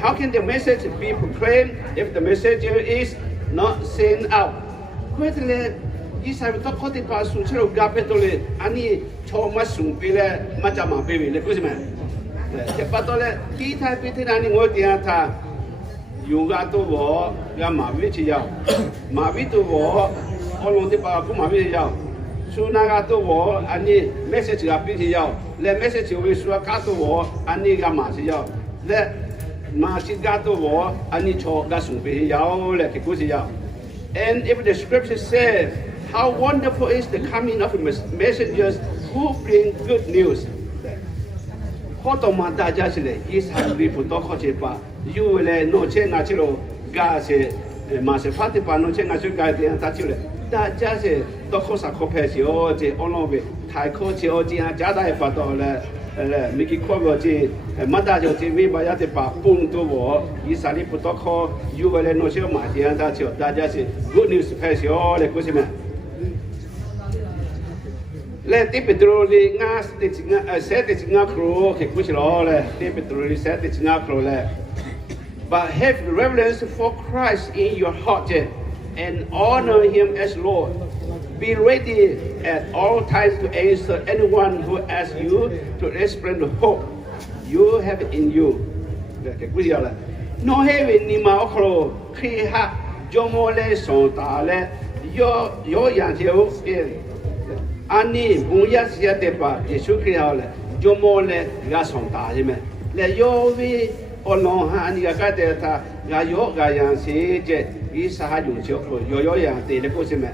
How can the message be proclaimed if the messenger is not sent out? Kwetele Isa to ko te pa su chero ga petole ani cho ma su pe le ma cha ma pe le ko si man. Ke patole ti thai pe te ani ngo tia tha yu ga to wo ga ma we chi yao. Ma we to wo o lo te pa ku ma we yao. Sunagato war, any message of busy out. Let message of Suakato war, any Gamasi. Let Masigato war, any cho gasu be yao, like a goosey out. And if the scripture says, how wonderful is the coming of messengers who bring good news. Hotomata Jasile is happy for Tokochepa. You will no change natural gas, Masafatipa, no change natural gas, and Tachule. That just a Tokosa Copesio, the Onobe, Taikochi, Jada Patola, Miki Kogoji, Madajo TV by Yatepa, Punto War, Isali Putoko, you will no show my dear Tacho. That just a good news to pass you all the Kushima. Let typically set it in a crew, which all typically set it in a crew. But have reverence for Christ in your heart and honor Him as Lord. Be ready at all times to answer anyone who asks you to explain the hope you have in you. No heaven ni maokro, Kriha, Jomole, Sontale, your young Ani buya siatepa Yesu Kristo jomole gasonta jeme le yovi ono hani gakate ta gayo gayan seje isa haju chokro yo ya te le kosime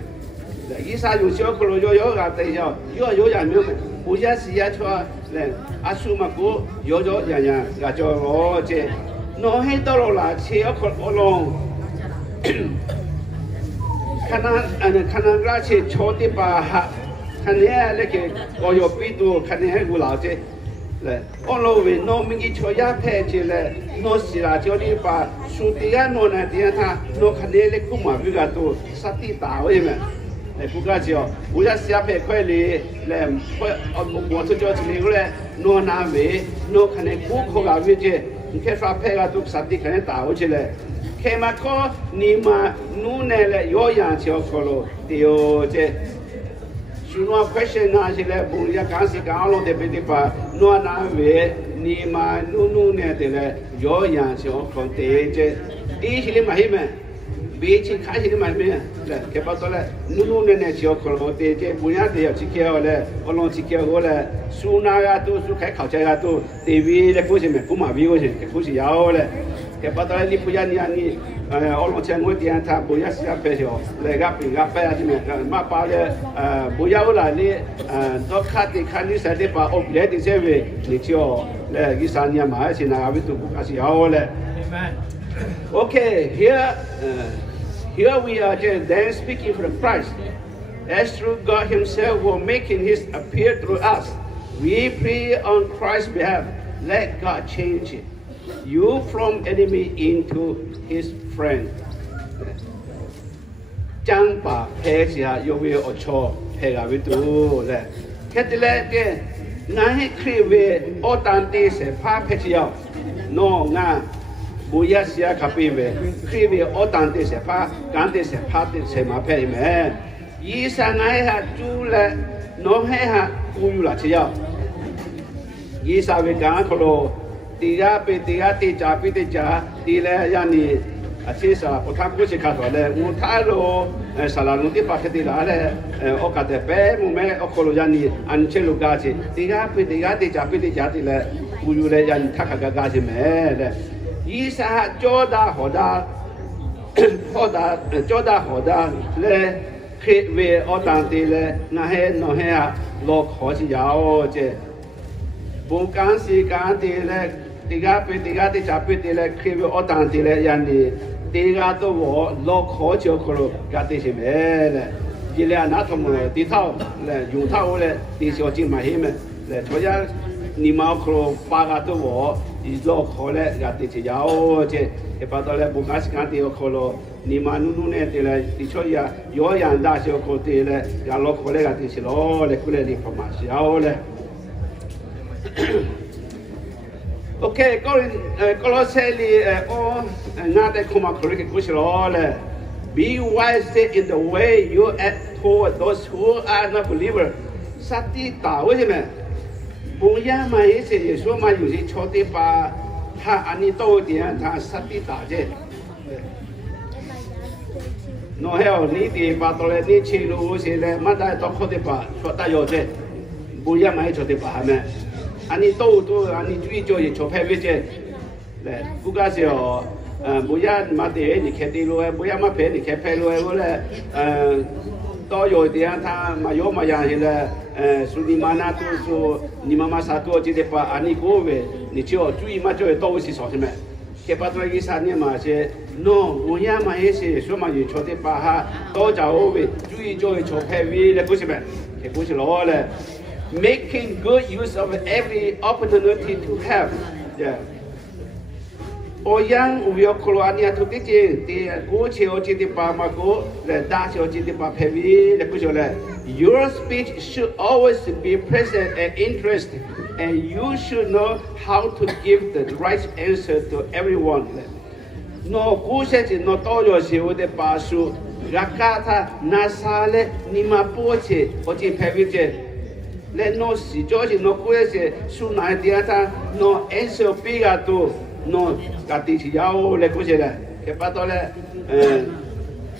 isa yu chokro yo ga te yo ya me buya sia chwa le asuma ko yo ya ga jo ro je no he to lo la che ko olong kana gra che chote pa ha Kanya like or your people can have Gulate. All over no Mingi Choya Pechile, no Sira Jodipa, Sutiano Nadiata, no Canele Kuma, Vigato, Satita, women. Le Fugazio, Uyasia Queli, Lem, Water George Nigre, no Nave, no Canecuca Vige, Kefa Pega took Sati Caneta, Uchile. Kemako, Nima, Nunele, Yoyan Chiocolo, Dio. Suno question na sile buria kasi kaalo de betipa no na ve ni ma nu ne de le yo yan so konte je ti sile mahime be chi kha sile mahime le ke pa to le nu ne jo ko te je buria de yo chi ke le olon chi ke go le suna ga tu su khai khao cha ga tu te vi le ko se me ku ma vi go se ke ku si yao le ke pa to le ni puya ni ani all the we dia ta buya sia pesio le ga pinga pa ji me ma pa le buya ola ni do kha ti kha ni sa de pa o le di se we ni chio le gi sa nya ma si na ga bi tu ka si yao le amen. Okay, here we are then speaking from Christ as through God Himself who making His appear through us. We pray on Christ's behalf. Let God change it. You from enemy into His friend. Jangpa Pesia, you will ocho, Pega Vitu. Catile, Nahi Krive, Otante, Pa Pesia, no, na, Buyasia Capive, Krive, Otante, Pa, Gante, Pate, Sema Payme. Yisa Naiha, Jula, no Heha, Uyula Chia. Yisa Vigancolo. Tiga pe tiga ti cha pi ti cha ti le ya ni a chi sa po tham ku chi kha so le mu tha lo sa la nu ti pa ke ti la le o ka te pe mu me o ko lo ya ni an che lu ga chi tiga pe tiga ti cha ti le u yu le ya ni tha kha ga chi me le yi sa jo da ho da le ke we o tan ti le na he no he a lo kho chi ya o che bu kan si kan ti le Tiga pe tiga ti cha pe ti le krive o tan ti le yan ni tiga to wo lo kho chio kho ga ti si me le ji le na to mo ti thao le yu thao le ti sio jing ma he me le cho ya ni ma kho pa ga to wo i lo kho le ga ti chi ya o che e pa to le bu ka si kan ti o kho lo ni ma nu ne ti le ti cho ya yo yan da sio kho ti le ga lo kho le ga ti si lo le ku le ni pa ma si ya o le Okay, Colossae, nate kuma korike kushilole. Be wise in the way you act toward those who are not believers. Sati ta, wait a minute. Buya ma ise Yesu ma yusi chote pa ha ani to dia ta sati ta je. no hell ni ti pa to le ni chi lu si le ma dai to kho de pa cho ta yo je bu ya mai cho de pa ha me ani to ani chui jo ye cho phe we je le ku ga se yo bu ya ma de ni khe ti lu bu ya ma phe ni khe phe lu wo le to yo de ta ma yo ma ya le su ni ma na tu su ni ma ma sa tu ji de pa ani go we ni cho chui ma jo to si so se me ke pa to gi sa ni ma se no bu ya ma ye se so ma ye cho de pa ha to ja o we chui jo ye cho phe we le ku se me ke ku se lo le making good use of every opportunity to have yeah Oyang uyo koloania tu tije ti go cheo ti pa ma go le da cheo ti pa phevi le ku le your speech should always be present and interest and you should know how to give the right answer to everyone no go se no to yo se o de pa su rakata nasale ni ma poche o ti phevi je le no si jo no ku se su na dia ta no answer piga tu no gati si yao le cose le che fatto le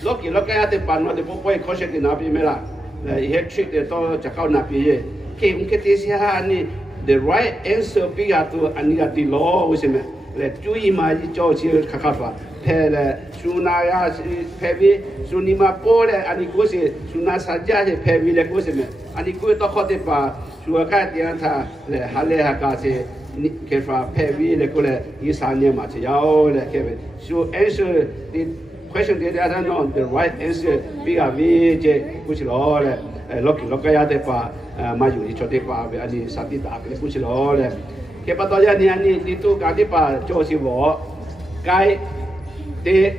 lo che ate panno de poi cose che na primera he trick de to chakao na pie che un che ti sia ani the right answer piga tu ani gati lo usime le tu ima di cho si kakafa pe le suna ya pe vi sunima pole ani cose suna saggia pe vi le cose me ani ku to khote pa su ka dia tha le hale ha ka se che fa pevi le cole isania ma yao le che so answer the question they don't know the right answer biga vi je kuch lo le lo ya de pa ma yu ni chote pa ani sati ta ke kuch lo le che pa to ya ni ani di tu ka de pa cho si wo kai de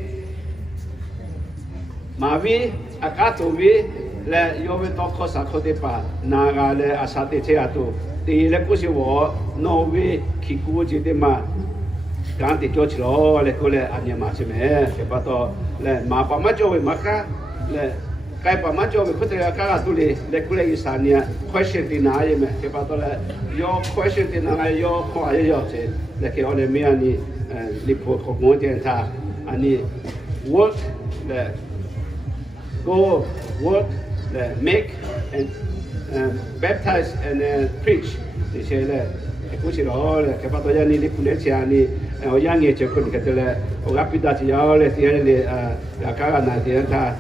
ma vi akato vi le yo ve to cosa ko de pa na ga le asate che atu thì là cô siêu vợ nói về khi cô chỉ để mà cái thì cho chilo là cô là anh em mà xem hè cái bắt đầu là mà bà má cho về mà cả là cái bà má cho về có thể là cả tụi là cô là Isania question thì nào mà cái bắt đầu là yo question thì nào yo hỏi yo chứ là cái ông này mấy anh đi phụ thuộc ngôn tiền ta anh work là go work là make and baptize and preach thì sẽ là cũng chỉ đó là cái bắt đầu ra đi đi phụ nữ cha đi ở nhà nghề chơi con cái là ở gặp bây giờ thì giờ là thì là các anh thì ta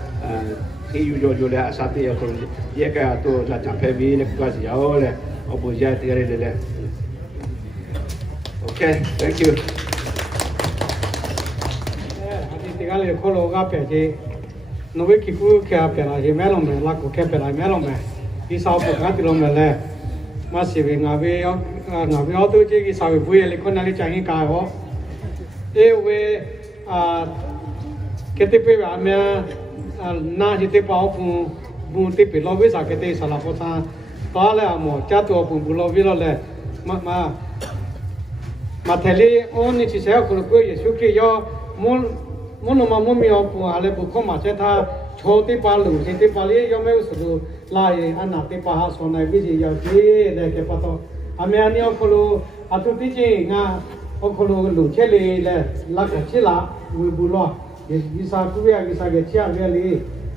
khi yêu là sát thì con ये cái tôi là chẳng phải vì là cái gì đó là ở bây giờ thì là okay thank you thì cái này kholo gặp phải gì nó với cái cú kia phải là gì mấy lòng mày là cái phải là mấy lòng mày cái sau của các cái lòng mày là mà chỉ vì ngài về tôi chỉ cái sau về vui là con này chẳng những cái đó về cái tiếp về mà na chỉ tiếp bảo phun tiếp về lo với sao cái tiếp sao là có sao đó là một cha tuổi phun lo với lo là mà thầy lý ôn thì sẽ có cái Giêsu Christ do muốn mà muốn miêu phun hay là phun không mà sẽ tha cho tiếp bảo lũ thì tiếp bảo lý do mấy sự lại anh nào tiếp bảo ha số này ví dụ như thế để cái bắt đầu anh em nhau có lũ à tôi biết gì ngà có lũ lũ chơi lì là cái chơi là vui vui lo vì sao cứ việc vì sao cái chơi việc lì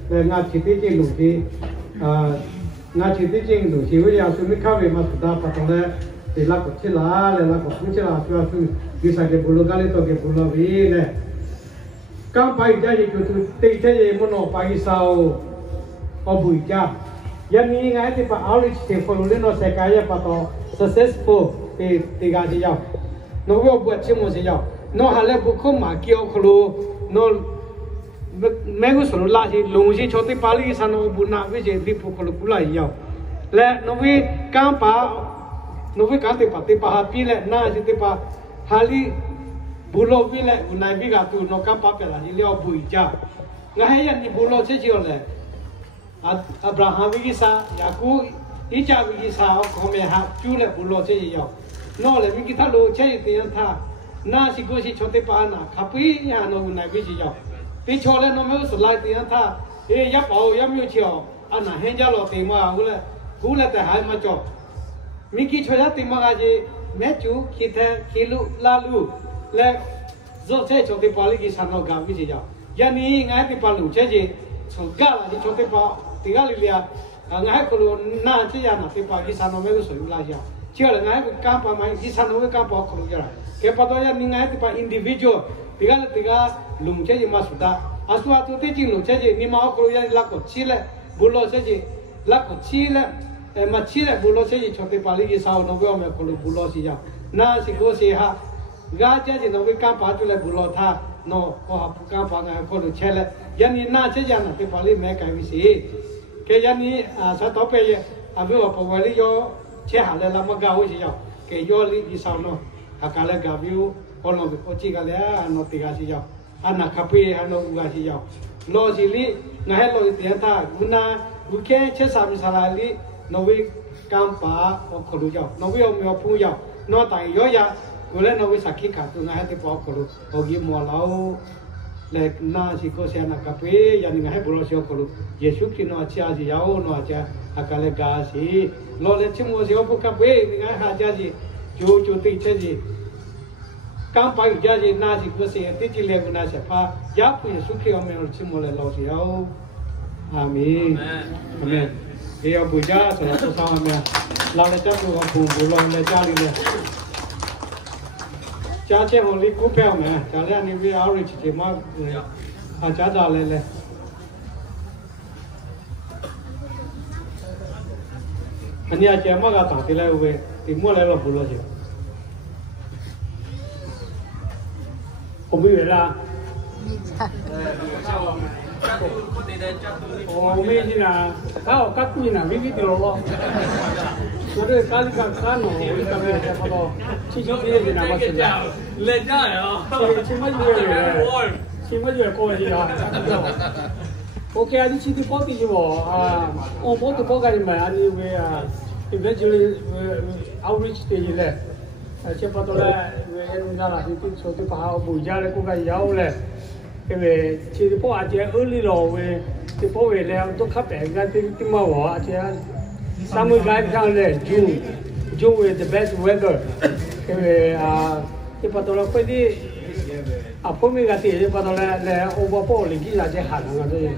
là ngà chỉ biết gì lũ thì ngà chỉ biết gì lũ thì bây giờ tôi mới khao về mà chúng ta bắt đầu là thì là cái chơi là cái chơi là cho tôi vì sao cái bulu cái to cái bulu vì này các bạn bây giờ tôi thấy thế muốn nói bây sao ở buổi cha giờ ní ngay thì phải outreach thì phải luôn nó sẽ cái bắt đầu successful thì cái gì vậy nó có buat semua gì vậy nó hay là bukan mà kêu kalau nó mấy cái số là gì long gì cho tới Bali sao nó buồn nặng với gì đi phụ kalau pula gì vậy lẽ nó với các bạn nó với các tế bào happy lẽ na gì tế bào hali bulo vi lẽ này vi gặp tụi nó các bạn phải là gì liệu bùi cha ngay anh đi bulo chứ chưa lẽ Abraham vi sa Yaku Isaac vi sa không mẹ ha chú lẽ bulo chứ gì vậy nó lẽ mình kita lo chơi thì anh tha na si cô si cho tế bào na kapi nhà nó này vi gì vậy vì cho lẽ nó mới sửa lại thì anh tha yap bảo yap miêu chiều anh là hiện giờ lo tiền mà cú lẽ tại hai mà cho mình khi cho ra tiền mà cái gì mấy chú khi thế khi lu la lu lẽ rồi thế cho tế bào cái sản nó gặp cái gì vậy giờ ní ngay tế bào lu chơi gì gala di chote pa tiga lilia ngai ko na chi ya na te pa ki sano me so la ya chi la ngai ka pa mai ki sano me ka pa ko ya ke pa to ya ni ngai te pa individual tiga lung che ji ma su da asu atu te ji lung che ji ni ma ko ya la ko chi le bulo che ji la ko chi le ma chi le bulo che ji chote pa li ki sao no be me ko bulo si ya na si ko si ha ga che ji no be ka pa tu le bulo tha no ko ka pa nga ko lu che le yani na che ya na te pa li me ka wi si ke yani sa to pe ye a bi wa po wa li yo che ha le la ma ga wi si ya ke yo li ki sao no a ka le ga bi ko no ko chi ga le no ti ga si ya ana ka pe ano u ga si ya lo si li nga he lo ti ta guna u ke che sa mi sa la li no wi kam pa ko lu ya no wi o me pu ya no ta yo yaကိုလည်းနော်ဝိစာခိခါတူငါဟတဲ့ပေါ်ကိုလို့ဟိုကြီးမောလောက်လက်နာစီကိုဆရာနာကပေယန်ငါဟဘလောရှိကိုလို့ယေရှုခရစ်နော်ချာစီယောနော်ချာအခါလည်းကာစီလောလည်းချမောစီဘုကပေငါဟာချာစီဂျိုဂျိုတိချက်စီကမ်ပိုင်ဂျာစီနာစီကိုဆရာတိတိလေကနာစဖာယပုယေရှုခရစ်အမေတော်ချမောလည်းလောက်စီယောအာမင်အာမင်ေယဘူဂျာဆိုတော့ဆောင်းမယ်လာလည်းတက်ဖို့ဘုံဘလောလည်းကြားလိမ့်မယ်家姐我哩股票没，家里你比奥瑞奇的嘛，家打来嘞。อันนี้อาจารย์มาก็ต่างที่แล้วเว้ยที่มั่วแล้วเราพูดแล้วสิผมไม่เวลาโอ้ไม่ใช่นะเขากัดนี่นะวิธีเดียวหรอ我这家里干干了，我这边差不多7、8月那么是的。累家呀！7、8月，7、8月过去了。OK 啊，你去的包的是不啊？我包的包干的嘛，啊你为啊，eventually outreach 的嘞，差不多嘞，为人家啦，你说的把好不家嘞，过个要嘞，因为去的包啊，这early 了为，的包为了都卡白个，的嘛话这。Summer drive down there, June with the best weather. Cái bắt đầu là cái đi, phô mi cái gì bắt đầu là overboard lịch sử là hạn hàng rồi,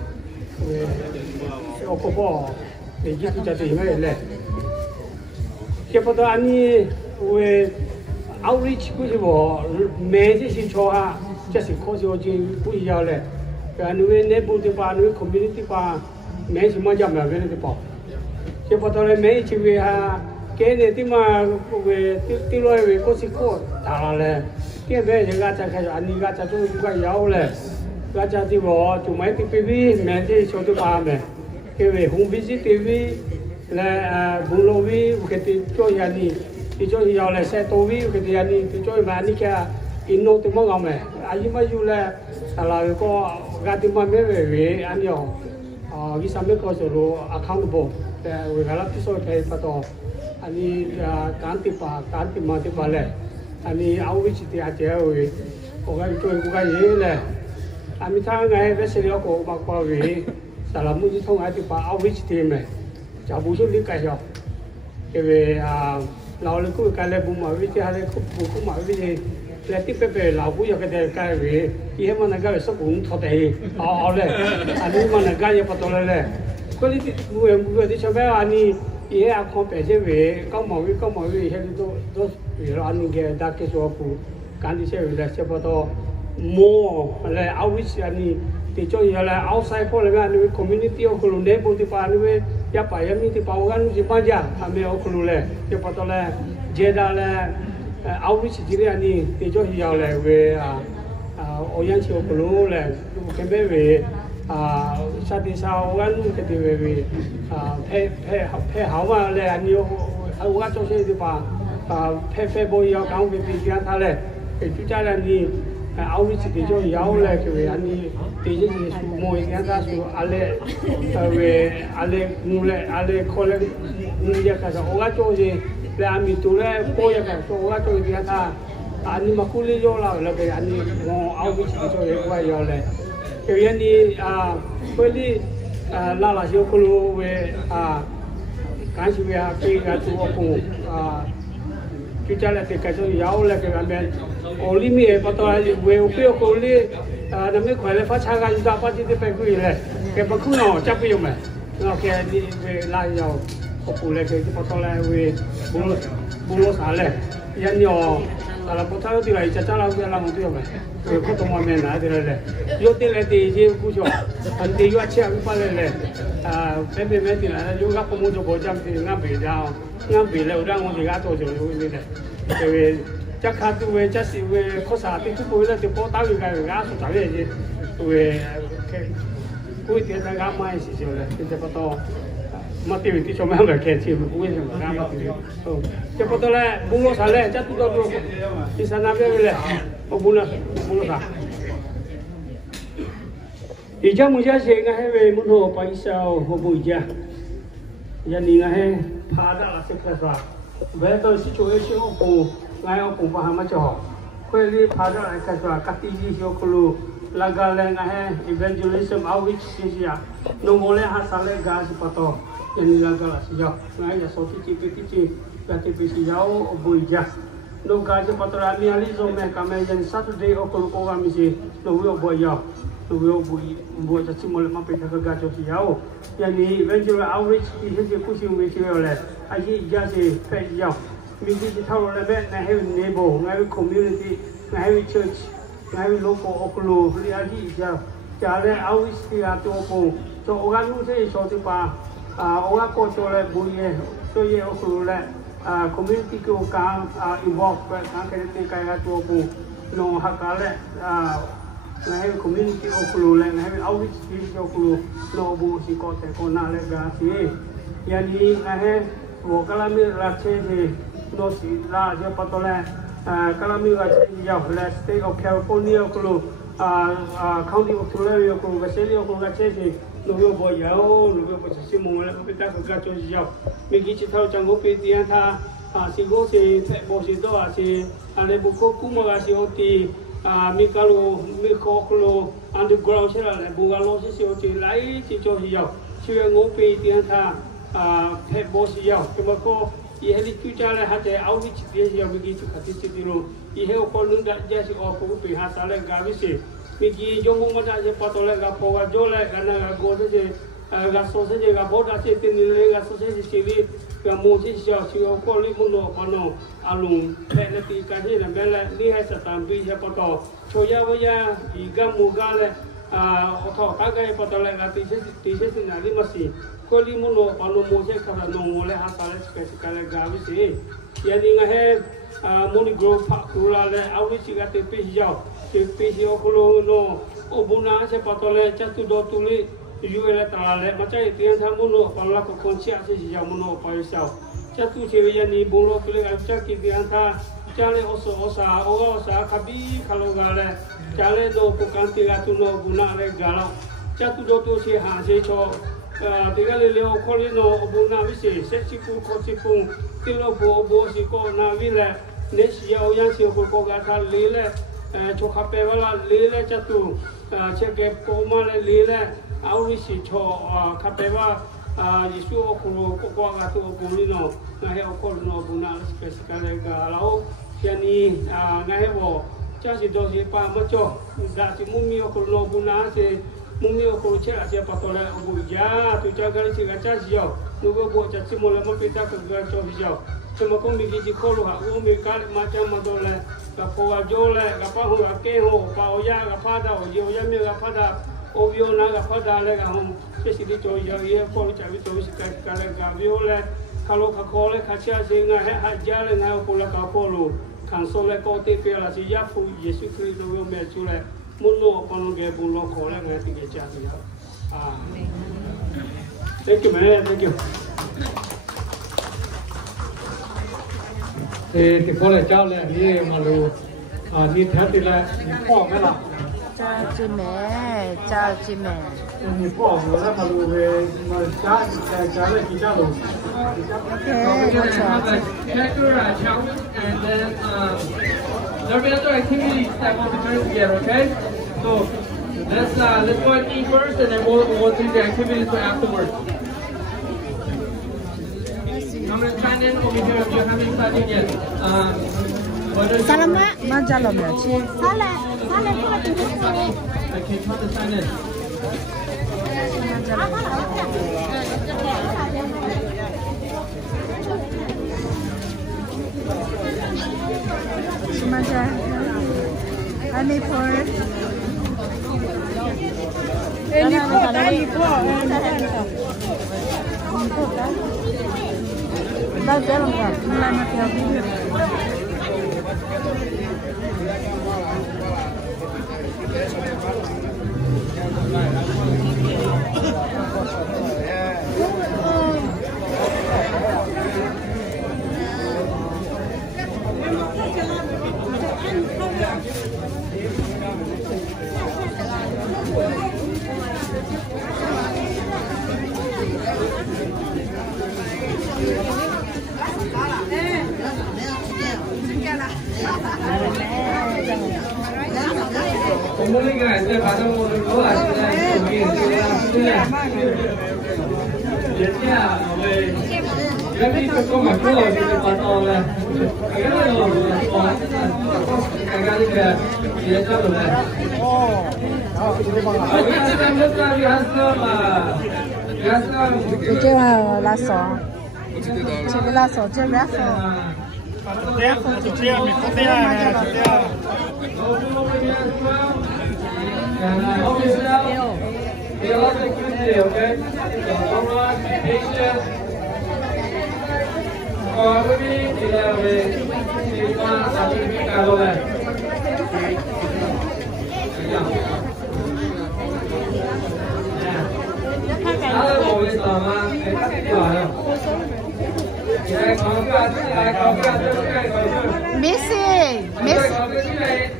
overboard lịch sử là gì vậy lẽ? Cái bắt đầu anh đi về outreach cái gì bộ, mấy cái sinh cho ha, cái sinh khó cho chị cũng nhiều lẽ. Cái anh về neighborhood pa, anh về community pa, mấy cái mà giảm là về cái pa. Cái bắt đầu là mấy chị về cái này thì mà về tiêu lôi về có sự cố thà là cái về thì gà chả khai anh đi gà chả cho chúng ta giàu là gà chả thì bỏ chúng mấy TV mấy cái số thứ ba này cái về home visit TV là buôn lô vi cái thì cho nhà đi thì cho giàu là xe tô vi cái thì nhà đi thì cho mà đi kia inno thì mong ông này anh mà dù là có gà thì mà mấy về anh nhiều cái sao mấy có số accountable we got up to so pay pato ani kanti ma ti pale ani outreach ti a je we o ga choi ku ga ye le ami tha ngai ve se yo ko ma ko we sala mu ji thong a ti pa outreach ti me cha bu su li ka yo ke we lao le ku ka le bu ma vi ti ha le ku ma vi ni le ti pe pe lao bu yo ke de ka we i he ma na ga so ku tho de ao le ani ma na ga ye pato le cái này người đi chơi về anh đi ये आपको पैसे वे कम होगी है तो anh के डाक के सो आपको कांडी से वे से पता more ले outreach anh thì cho ये ले outside for ले anh community और खुले ने बोलते पानी में या पाया में तो पाऊँगा नुजी मजा हमें और खुले ले ये पता ले जेड़ा ले outreach जिले anh thì cho ये ले वे ओयान से खुले ले के वे sa thì sao gắn cái thì về phe hảo mà là anh yêu hảo quá cho xe thì bà phe bồi yêu cao về thì anh ta là cái chú cha là đi áo đi thì cho yêu là cái về anh đi thì cái gì số mồi anh ta số về ngu lại khôi lại ngu vậy cả sao quá cho gì là anh bị tụi lại bồi cái cho quá cho thì anh ta anh mà cú lấy vô là cái anh đi áo đi thì cho yêu quá yêu lại cái anh đi với đi là siêu cool về cái gì về cái tu cũng chú cha là cái số giàu là cái anh bên only me bắt đầu về upiêu cool đi nằm khỏe là phát sáng cái gì đó phát gì thì phải quỳ này cái bậc khu nào chắc bây giờ mà nó cái đi về lại nhau phụ lại cái bắt đầu lại về bung lô xả lại dân nhỏ là bắt đầu thì lại chắc là cái làm một điều mà cái có tông mà này thì là yếu thì là thì chỉ cú cho anh thì yếu chơi cũng phải là bên bên thì là yếu các công việc bộ chăm thì ngắm bị lâu đang ngồi thì gác tổ rồi như thế cái chắc khá tu về chắc gì về khó xả thì chúng tôi là thì có taoอยู่cái gác số trả về gì về cái cuối tiền là gác mai gì rồi thìจะbắt đầu mà tiêu thì cho mấy người kẹt thì mình cũng biết rằng gác mà tiêuจะbắt đầu là bung lô xả lại chắc tụi tôi đi sang nam về lại bung lô xả thì chắc mình sẽ xem ngay về muốn hồ bay sao hồ bùi cha giờ này ngay phá ra là sẽ khai phá về tôi sẽ chơi chơi ô cụ ngay ô cụ phá mà cho quay đi phá ra lại khai phá cắt đi gì cho cô laga lên ngay evangelism outreach gì à nông ngô lên hát sáng lên gà sẽ bắt đầu giờ này laga là sẽ cho ngay giờ số tí cái tí sẽ giáo ô bùi cha nông gà sẽ bắt đầu là mi ali zo me kame giờ Saturday ô cụ cô gam gì nông yêu bùi giáo nông bùi cha chỉ một lần mà phải thắc gà cho giáo giờ này evangelism outreach thì sẽ có sự việc gì rồi anh chị giờ thì phải giáo mình chỉ thâu là bên này hay neighbor ngay community ngay hay church ngay local okulu thì anh chị giờ trả lại outreach thì là cho organ nu sẽ cho thì ba organ có cho lại bùi cho ye okulu lại community của cả involve cả cái là cho bùi nó học cả lại ngay community okulu lại ngay outreach thì cho okulu nó bùi chỉ có thể có nào lại cả thì yani ngay वो कलामी राज्य से नोसी राज्य पतोले कलामी राज्य जाओ state of California को लो county of टुलेरियो को वेसेलियो को राज्य से लोगों बोयाओ लोगों को जिसे मुंगले को पिता को राज्य से जाओ मिगी चिताओ जंगो पे दिया था सिगो से बोसी दो से अने बुको कुमार से होती मिकालो मिकोलो अंडरग्राउंड से लाने बुगालो से होती लाई चिचो से जाओ चिवेंगो पे दिया था thế bố sĩ giàu cái mà cô ý hay đi chú cha lại hạt trẻ áo đi chỉ giàu mình ghi chụp hạt chỉ đi luôn ý hay con lưng đại gia sĩ ở cũng bị hạt sáng lại gà với sĩ mình ghi trong mông mà đại gia bắt đầu lại gà phô gà gió lại gà na gà gỗ thế gì gà sốt thế gì gà bó đã chỉ tiền lên gà sốt thế gì chỉ đi gà mua chỉ giàu chỉ ở con lấy mông đồ con nó alung thế là tí cái gì là bên lại đi hay sát tam bi hay bắt đầu cho ya với ya ý gà mua gà lại ở thọ các cái bắt đầu lại là tí sẽ là đi mà sĩ cô li mông đồ con nó mua sẽ khá là nông lại hạt sáng lại cái gà với sĩ giờ đi ngay Moni Grove Park Rula le awi chiga te pihijau kulo no obuna se patole chatu do tuli yuele talale macai tian thamuno pala ko konsia se hijau mono paisau chatu chiya ni bolo tuli acha ki tian tha chale osa khabi khalogale chale do ko kanti ga tuno guna le galo chatu do tu se ha se cho tigale leo kolino obuna visi se chiku ko chiku tilo bo si ko na vile ne siau yang siau ko ga tha lele cho khape wala lele chatu che ke po ma le lele au si cho khape wa yisu ko ga tu bulino na he ko no buna specifically ga lao yani na he bo cha si do si pa ma cho da si mumi ko no buna se mumi ko che a se patole bu ja tu cha ga si ga cha si yo nu bo cha si mo le mo pita ka ga cho si yo semua pun bagi jikolo ha, umikal macam madole, kapoa jole, kapahu akeho, paoya, kapada, ojoya mi kapada, obio na kapada le kahum, sesi joya ye, polu cabi tu sekat kale gaviole, kalau kakole kacia singa he hajale na pola kapolo, kansole kote pela si yafu Yesus Kristus yo mecule, mulo kono ge bulo kole ngati ge jati ya. Thank you man, thank you. Thì có lẽ cháu lại đi mà lu đi theo thì là đi bỏ mấy là cha chị mẹ đi bỏ rồi đó mà lu về mà cháu lại chỉ cháu lu. And then there'll be other activities that we'll be doing together, okay? So let's go and eat first, and then we'll do the activities afterwards. I'm going to sign in over here if you haven't signed in yet. Salamat, majalo mo chi. Okay, try to sign in.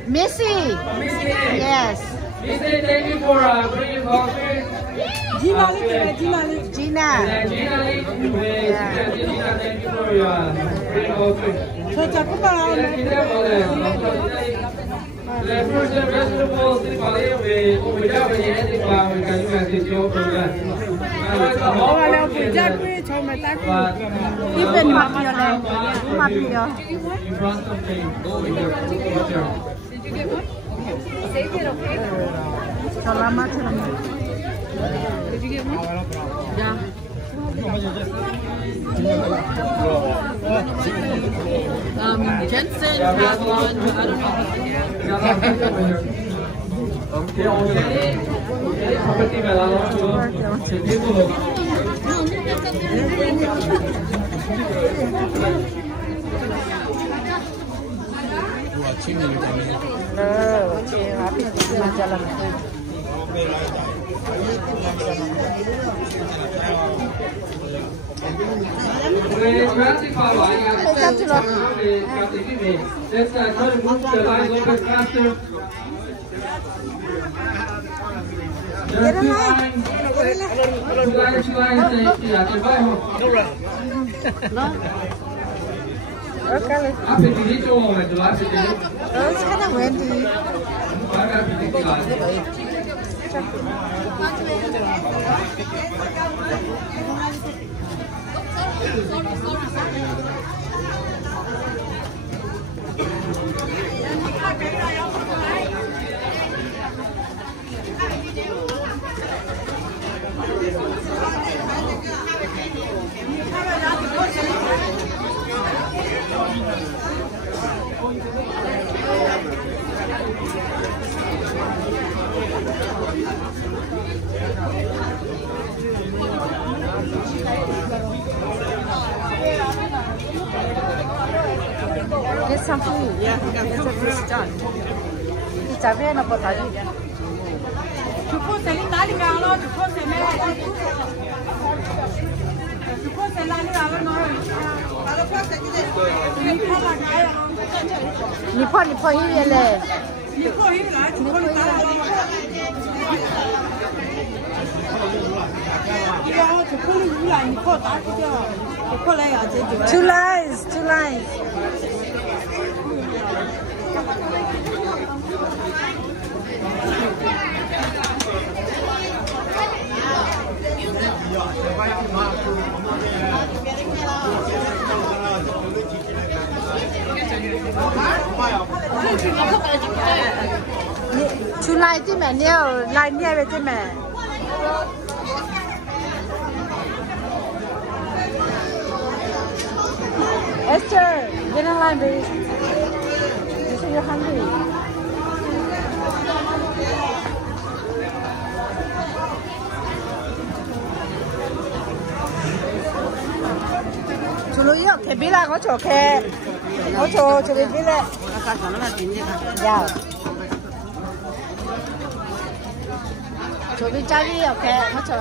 Missy. Yes. Missy, thank you for bringing coffee. Gina. Gina. Gina, thank you for your bringing coffee. The fruits and vegetables in Bali, we have a year in Bali, we can do a video program. Even Mapio. You brought something. Go with your picture. Did you get one? Save it, okay? Did you get one? Yeah. Jensen has one. I don't know. Let's try to move the line a little bit faster. There are two lines, Okay. 앞에 뒤에 좀 오면 돼. 앞에 뒤에. 사람 왠지. 앞에 뒤에 line. Get some food. Yeah, it's a fish done. It's a very noble idea. Chú cô sẽ lên đá đi ngang lo, chú cô sẽ mẹ lại. Chú cô sẽ lên đi ngang lo nói. Nippon here le. Nippon here là chú cô lên đá. Dạ, chú cô lên là Nippon đá chứ. Chú cô lên à chứ. Two lines. Two lines chứ mẹ nhiều, line nhiều vậy chứ mẹ. Get in line, baby. You say you're hungry. Chulu yo, ke bila ko cho ke. Ko cho bila. Yeah. Cho bi cha bi yo ke, ko cho.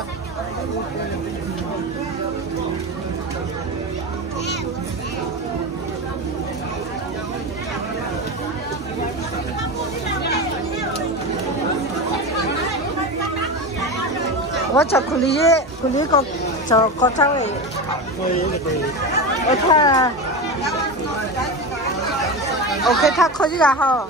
我做苦力个做国产的，我看，OK，他科技还好。